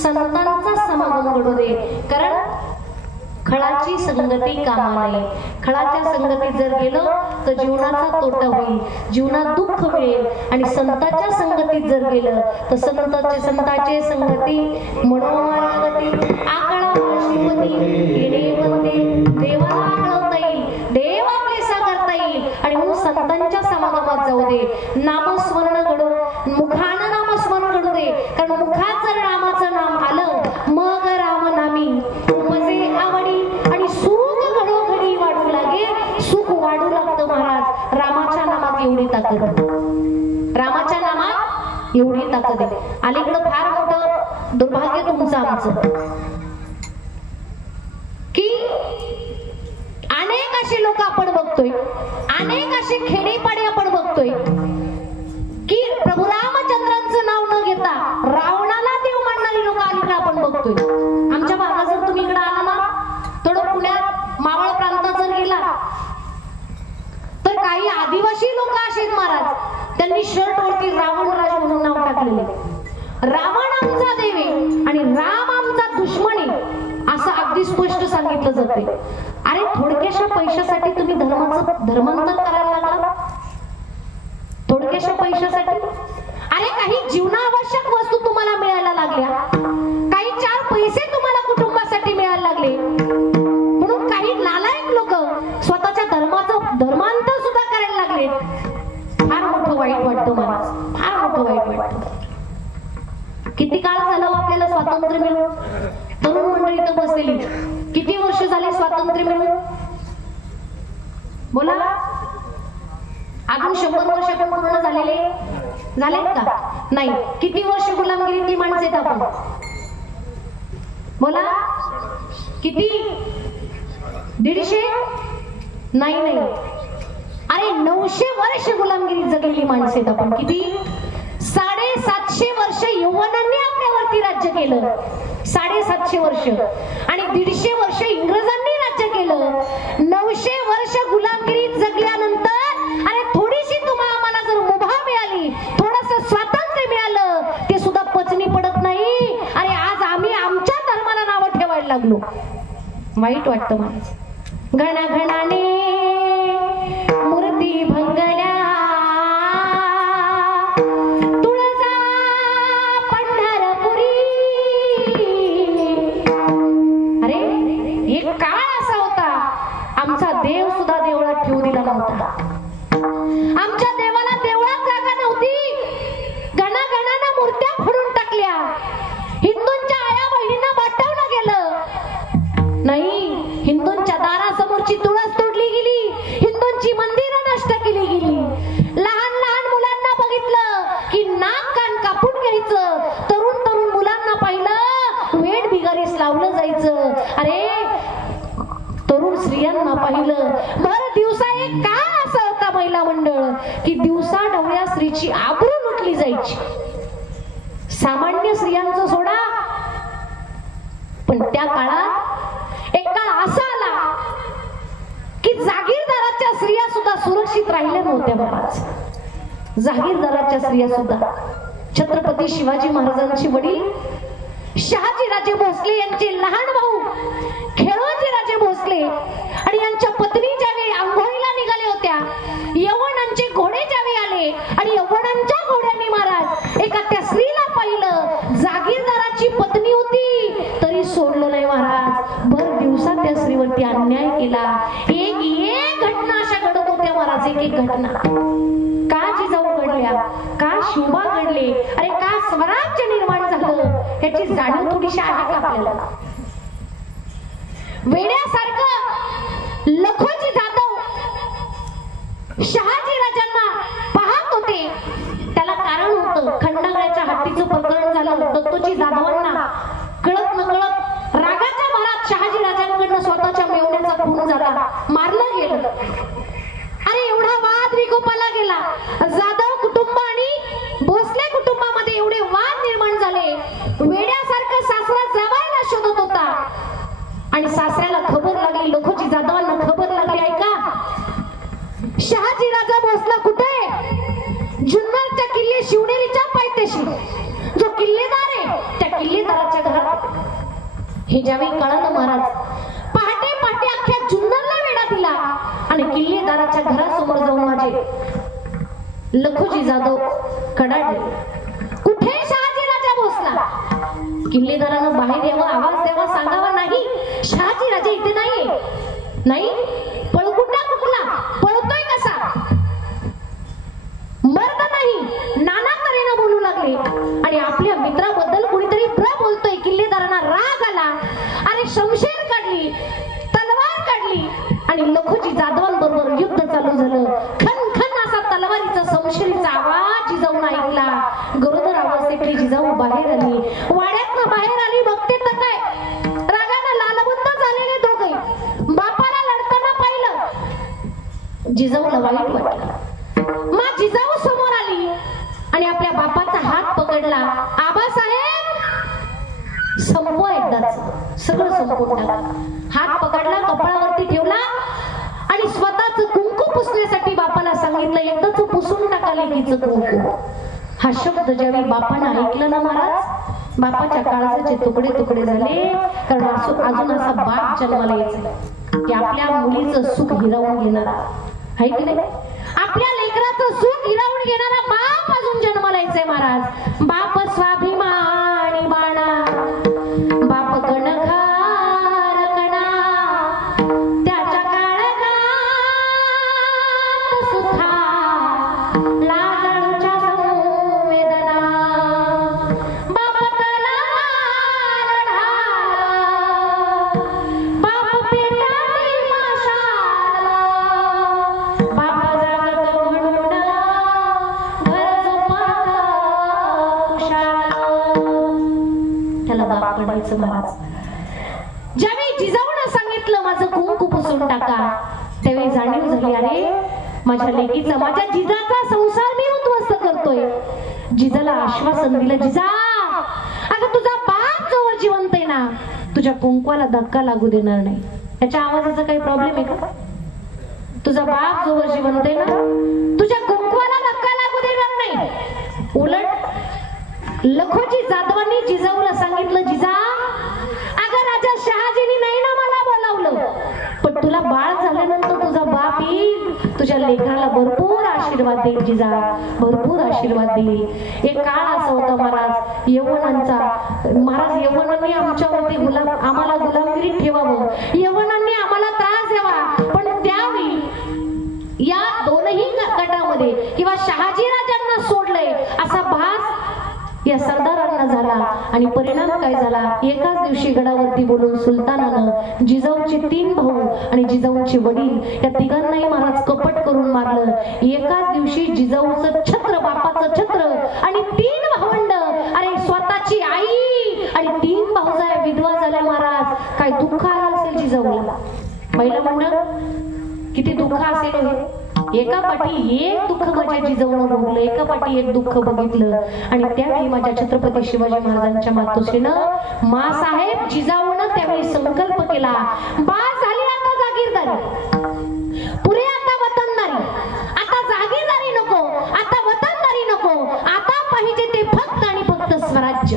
संतांचा समागम घडू दे. कारण खळाची संगती कामा नाही. खळाच्या संगतीत जर गेलो तर जीवनाचा तोटा होईल, जीवनात दुःख मिळेल. आणि संतांच्या संगतीत जर गेलं तर संतांचे संगती मनोमार्गती आकळा श्रीपती येणे बनते. देवाला आकळवता येईल, देव आपलेसा करता येईल. आणि म्हणून संतांच्या समागमात जाऊ दे. नामस्मरण घडू, मुखानं नामस्मरण घडू दे. कारण मुखात जर रामाचं नाम आलं मग राम नामी उपजे आवडी आणि सुख घडोघडी वाढू लागे. सुख वाढू लागतं महाराज. रामाच्या नामात एवढी ताकद, रामाच्या नामात एवढी ताकद आहे. अलीकडं फार मोठं दुर्भाग्य तुमचं आमचं की अनेक असे लोक आपण बघतोय, अनेक असे खेडेपाडे आपण बघतोय की प्रभू रामचंद्रांचं नाव न घेता रावणाला देव मानणारी लोक अलीकडे आपण बघतोय. आमच्या भागात जर तुम्ही इकडे आला ना, थोडं पुण्यात मावळ प्रांतात जर गेला तर काही आदिवासी लोक असे महाराज, त्यांनी शर्ट वरती रावणराज म्हणून नाव टाकलेले. रावण आमचा देव आहे आणि राम आमचा दुश्मन आहे असं अगदी स्पष्ट सांगितलं जाते. अरे थोडक्याशा पैशासाठी तुम्ही धर्मांतर करायला लागला, थोडक्याशा पैशासाठी. अरे काही जीवनावश्यक वस्तू तुम्हाला मिळायला लागल्या, काही 4 पैसे तुम्हाला कुटुंबासाठी मिळायला लागले, म्हणून काही नालायक लोक स्वतःच्या धर्मांतर सुद्धा करायला लागले. फार मोठं वाईट वाटतं मला, फार मोठं वाईट वाटतं. किती काळ झालं आपल्याला स्वातंत्र्य मिळून? तरुण मंडळी इथं बसलेली, किती वर्ष झाले स्वातंत्र्य मिळून? बोला. अजून 100 वर्ष पण पूर्ण झालेत का? नाही. किती वर्ष गुलामगिरीतली माणसं आहेत आपण? बोला. किती? 150? नाही. अरे 900 वर्ष गुलामगिरीत जगलेली माणसं आहेत आपण. किती? 750 वर्ष यवनांनी आपल्यावरती राज्य केलं. 750 वर्ष आणि 150 वर्ष इंग्रजांनी राज्य केलं. 900 वर्ष गुलामगिरीत जगल्यानंतर अरे थोडीशी आम्हाला जर मुभा मिळाली, थोडंसं स्वातंत्र्य मिळालं, ते सुद्धा पचनी पडत नाही. अरे आज आम्ही आमच्या धर्माला नावं ठेवायला लागलो. वाईट वाटतं मला. घणाघणाने मूर्ती भंगल्या, तुळजा पंढरपुरी. अरे एक काळ असा होता आमचा देव सुद्धा देवळात ठेवू दिला नव्हता. आमच्या देवाला देवळात जागा नव्हती. गणागणांना मूर्त्या फोडून टाकल्या. हिंदूंच्या आया बहिणींना वाटवलं गेलं. नाही, हिंदूंच्या दारासमोरची तुळस तोडली गेली, हिंदूंची मंदिरं नष्ट केली गेली. लहान लहान मुलांना बघितलं की नाक कान कापून घ्यायचं. तरुण मुलांना पाहिलं वेड बिगारीस लावलं जायचं. अरे तरुण स्त्रियांना पाहिलं. बरं दिवसा एक काळ असा होता महिला मंडळ की दिवसा ढवळ्या स्त्रीची आबरू लुटली जायची. सामान्य स्त्रियांचं सोडा, पण त्या काळात एक काळ असा आला की जागीरदाराच्या स्त्रिया सुद्धा सुरक्षित राहिल्या नव्हत्या महाराज. जागीरदाराच्या स्त्रिया सुद्धा. छत्रपती शिवाजी महाराजांचे वडील शहाजीराजे भोसले यांचे लहान भाऊ खेळोजीराजे भोसले आणि यांच्या पत्नी ज्यावेळी आंघोळीला निघाल्या होत्या, यवनांचे घोडे ज्यावेळी आले आणि यवनांच्या घोड्यांनी महाराज एका त्या स्त्रीला पाहिलं. जागीरदाराची पत्नी होती तरी सोडलं नाही महाराज. भर दिवसा त्या स्त्रीवरती अन्याय केला. एक घटना अशा घडत होत्या महाराज, एक घटना. का जिजाऊ घडल्या, का शोभा घडले, अरे का स्वराज्य निर्माण झालं, याची जाणीव थोडीशी आहे का आपल्याला? वेड्यासारखं लखोजी जाधव शहाजी राजांना पाहत होते. त्याला कारण होतं. खंडागळ्याच्या हत्तीचं प्रकरण झालं. दत्तोजी जाधवांना कळत नकळत रागाच्या भरात शहाजी राजांकडनं स्वतःच्या मेवण्याचा खून झाला, मारलं गेलं. अरे एवढा वाद विकोपाला गेला. जाधव कुटुंब आणि भोसले कुटुंबामध्ये एवढे वाद निर्माण झाले. वेड्यासारखं सासरा जावायला शोधत होता आणि सासऱ्याला खबर लागली, लखोजी जाधवांना खबर लागली. ऐका, शहाजी राजा भोसला कुठे? जुन्नरच्या किल्ले शिवनेरीच्या पायथ्याशी. जो किल्लेदार आहे त्या किल्लेदाराच्या घरात हे ज्यावेळी कळालं महाराज, पहाटे पहाटे अख्ख्या जुन्नरला वेढा दिला आणि किल्लेदाराच्या घरासमोर जाऊन माझे लखुजी जाधव कडाडले. कुठे शहाजी राजा भोसला? किल्लेदारानं बाहेर यावं, आवाज द्यावा, सांगावा नाही शहाजी राजा इथे नाहीये. नाही पळकुंडा कुठला? पळतोय कसा? मर्द नाही, नाना तऱ्हेनं बोलू लागले आणि आपल्या मित्राबद्दल कुणीतरी बोलतोय. किल्लेदारांना राग आला. अरे शमशेर काढली, तलवार काढली आणि लखुजी जाधवांबरोबर युद्ध चालू झालं. खन खन असा तलवारीचा शमशेरीचा आवाज जिजाऊन ऐकला. गरोदर अवस्थेतली जिजाऊ बाहेर आली, वाड्यातनं बाहेर आली. बघते तर काय, रागानं लालबुंद झालेले दोघे बापाला लढताना पाहिलं. जिजाऊला वाईट वाटलं. मग जिजाऊ समोर आली आणि आपल्या बापाचा हात पकडला. आबासाहेब संपवा एकदाच, सगळं संपवून टाका. हात पकडला, कपाळावरती ठेवला आणि स्वतःच कुंकू पुसण्यासाठी बापाला सांगितलं, एकदाच पुसून टाका लेकीचं कुंकू. हा शब्द ज्यावेळी बापानं ऐकलं ना महाराज, बापाच्या काळजाचे तुकडे तुकडे झाले. कारण अजून असा बाप जन्माला यायचा की आपल्या मुलीचं सुख हिरावून घेणारा आहे की नाही? आपल्या लेकराचं सुख हिरावून घेणारा बाप अजून जन्माला यायचंय महाराज. बाप स्वाभिमानी बाणा, बाप कणखार कणा, त्याच्या काळजात सुखा लाजळूच्या संवेदना. बाप तलवार ढाल, बाप पेटाळी मशाल, बाप जागत म्हणून घर झोपात कुशाल. त्याला बाप म्हणायचं महाराज. ज्यावेळी जिजाऊनं सांगितलं माझं कुंकू पुसून टाका, त्यावेळी जाणीव झाली, अरे माझ्या लेकीचा, माझ्या जिजाचा संसार मी उद्ध्वस्त करतोय. जिजाला आश्वासन दिलं, जिजा अगं तुझा बाप जोवर जिवंत आहे ना, तुझ्या कुंकवाला धक्का लागू देणार नाही. त्याच्या आवाजाचा काही प्रॉब्लेम आहे का? तुझा बाप जोवर जिवंत आहे ना, तुझ्या कुंकवाला धक्का लागू देणार नाही. उलट लखोजी जाधवांनी जिजाऊला सांगितलं, जिजा अगं राजा शहाजीनी नाही ना मला बोलावलं, पण तुला बाळ झाल्यानंतर तुझा बाप येईल, तुझ्या लेकराला भरपूर आशीर्वाद देईल जिजा, भरपूर आशीर्वाद देईल. एक काळ असा होता महाराज यवनांचा. महाराज यवनांनी आमच्यावरती आम्हाला गुलामगिरीत ठेवावं, यवनांनी आम्हाला त्रास द्यावा. पण त्यावेळी या दोनही गटामध्ये किंवा शहाजी राजांना सोडलंय असा भास या सरदारांना झाला. आणि परिणाम काय झाला? एकाच दिवशी गडावरती बोलून सुलतानानं जिजाऊचे 3 भाऊ आणि जिजाऊचे वडील या तिघांनाही महाराज कपट करून मारलं. एकाच दिवशी जिजाऊचं छत्र, बापाचं छत्र आणि 3 भावंड, अरे स्वतःची आई आणि 3 भाऊजा विधवा झाल्या महाराज. काय दुःख आलं असेल जिजाऊला. महिला मंडळ किती दुःख असेल हे. एका पाठी एक दुःख माझ्या जिजाऊनं भोगलं, एका पाठी एक दुःख बघितलं. आणि त्यावेळी माझ्या छत्रपती शिवाजी महाराजांच्या मातोश्रीनं मासाहेब जिजाऊनं त्यावेळी संकल्प केला, बास झाली आता जागीरदारी, पुरे आता वतनदारी, आता जागीरदारी नको, आता वतनदारी नको, आता पाहिजे ते फक्त आणि फक्त स्वराज्य,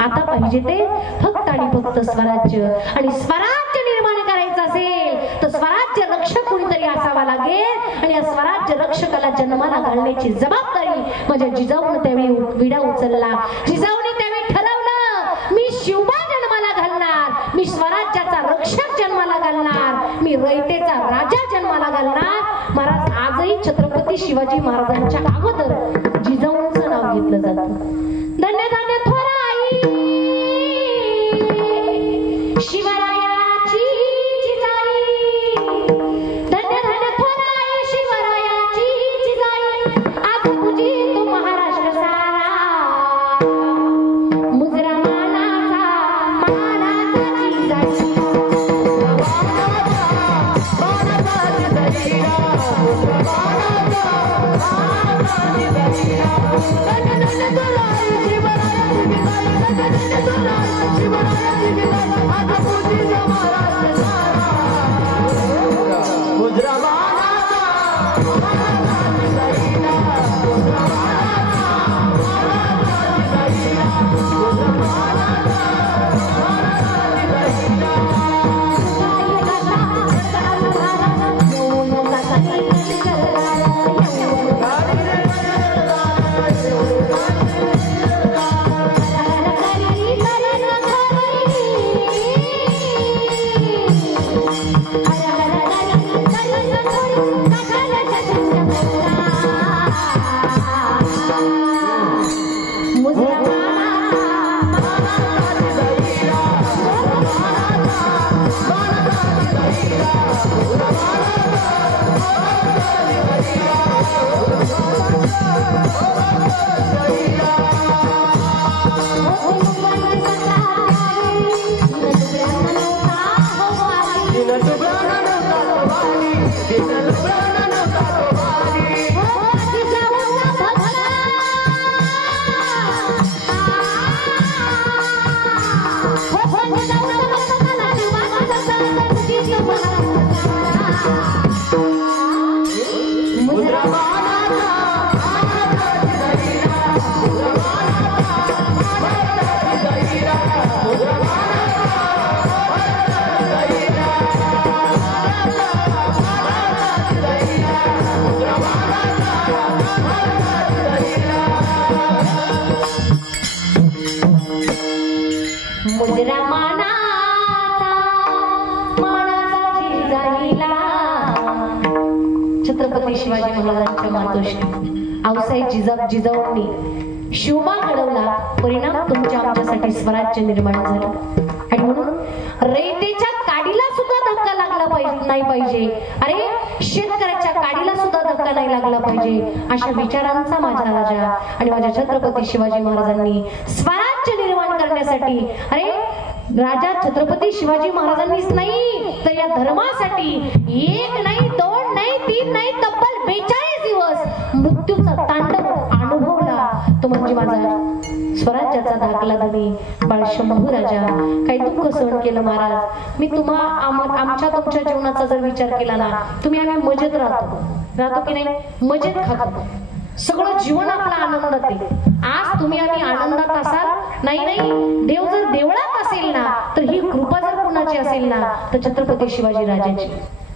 आता पाहिजे ते फक्त आणि फक्त स्वराज्य. आणि स्वराज्य निर्माण करायचं असेल तर स्वराज्य रक्षक कोणीतरी असावा लागेल. आणि या स्वराज्य रक्षकाला जन्माला घालण्याची जबाबदारी माझ्या जिजाऊने त्यावेळी विडा उचलला. जिजाऊने त्यावेळी ठरवलं, मी शिवबा जन्माला घालणार, मी स्वराज्याचा रक्षक जन्माला घालणार, मी रयतेचा राजा जन्माला घालणार. महाराज आजही छत्रपती शिवाजी महाराजांच्या अगोदर जिजाऊंचं नाव घेतलं जातं. धन्य धन्य थोर आई शिवरायाची जिजाई, धन्य धन्य थोर आई शिवरायाची जिजाई. आज तुझी तो महाराष्ट्र सारा मुजरा मानाचा जिजाई. धन्य धन्य थोर आई मुजरा मानाचा मानाचा जिजाईला छत्रपती शिवाजी महाराजांच्या मातोश्री आऊसाहेब जिजाऊंनी शिवबा घडवला. परिणाम तुमच्या आमच्यासाठी स्वराज्य निर्माण झालं. आणि म्हणून रयतेच्या काडीला सुद्धा धक्का लागला पाहिजे नाही पाहिजे. अरे शेतकऱ्याच्या काडीला सुद्धा धक्का नाही लागला पाहिजे अशा विचारांचा माझा राजा आणि माझ्या छत्रपती शिवाजी महाराजांनी स्वराज्य निर्माण करण्यासाठी अरे राजा छत्रपती शिवाजी महाराजांनीच नाही तर या धर्मासाठी 1 नाही 2 नाही 3 नाही तब्बल 42 दिवस मृत्यूचा तांडव अनुभवला. तो म्हणजे माझा स्वराज्याचा धाकला धनी बाळ शंभू राजा. काही दुःख सहन केलं महाराज. मी आमच्या तुमच्या जीवनाचा जर विचार केला ना तुम्ही आम्ही मजेत राहतो की नाही. मजेत खातो सगळं जीवन आपला आनंदात आहे. आज तुम्ही आम्ही आनंदात असाल नाही देव जर देवळात असेल ना तर ही कृपा जर कुणाची असेल ना तर छत्रपती शिवाजी राजांची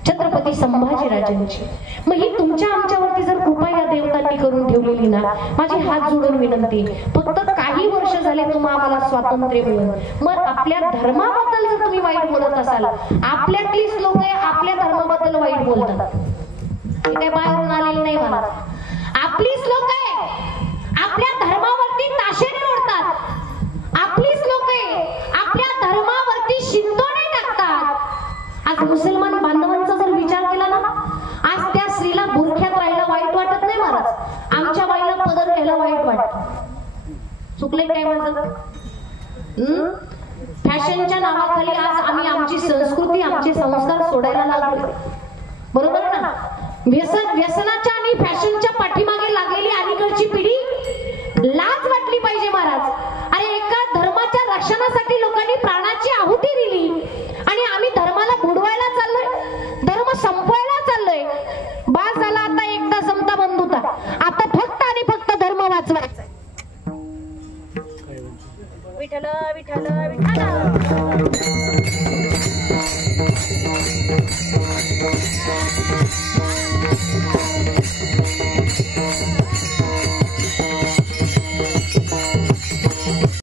छत्रपती संभाजी राजांची. मग ही तुमच्या आमच्यावरती जर कृपा या देवतांनी करून ठेवलेली ना माझी हात जोडून विनंती फक्त काही वर्ष झाले तुम्हाला आम्हाला स्वातंत्र्य मिळून मग आपल्या धर्माबद्दल जर तुम्ही वाईट बोलत असाल आपल्यातलीच लोक आपल्या धर्माबद्दल वाईट बोलतात. हे काय बाहेरून आलेलं नाही मला. आपलीच लोक आहे आपल्या धर्मावरती ताशेरे ओढतात. आपलीच लोक आहे आपल्या धर्मावरती शिंतोडे टाकतात. आज मुसलमान बांधवांचा जर विचार केला ना आज त्या स्त्रीला बुरख्यात राहायला वाईट वाटत नाही महाराज. आमच्या बाईला पदर घ्यायला वाईट वाटत. चुकले काय माझं. फॅशनच्या नावाखाली आज आम्ही आमची संस्कृती आमचे संस्कार सोडायला लागलो. बरोबर ना. व्यसनाच्या आणि फॅशनच्या पाठीमागे लागलेली अलीकडची पिढी लाज वाटली पाहिजे महाराज. अरे एका धर्माच्या रक्षणासाठी लोकांनी प्राणाची आहुती दिली आणि आम्ही धर्माला बुडवायला चाललोय धर्म संपवायला चाललोय. बास झाला आता एकदा समता बंधुता आता फक्त आणि फक्त धर्म वाचवायचा. विठ्ठल विठ्ठल विठ्ठल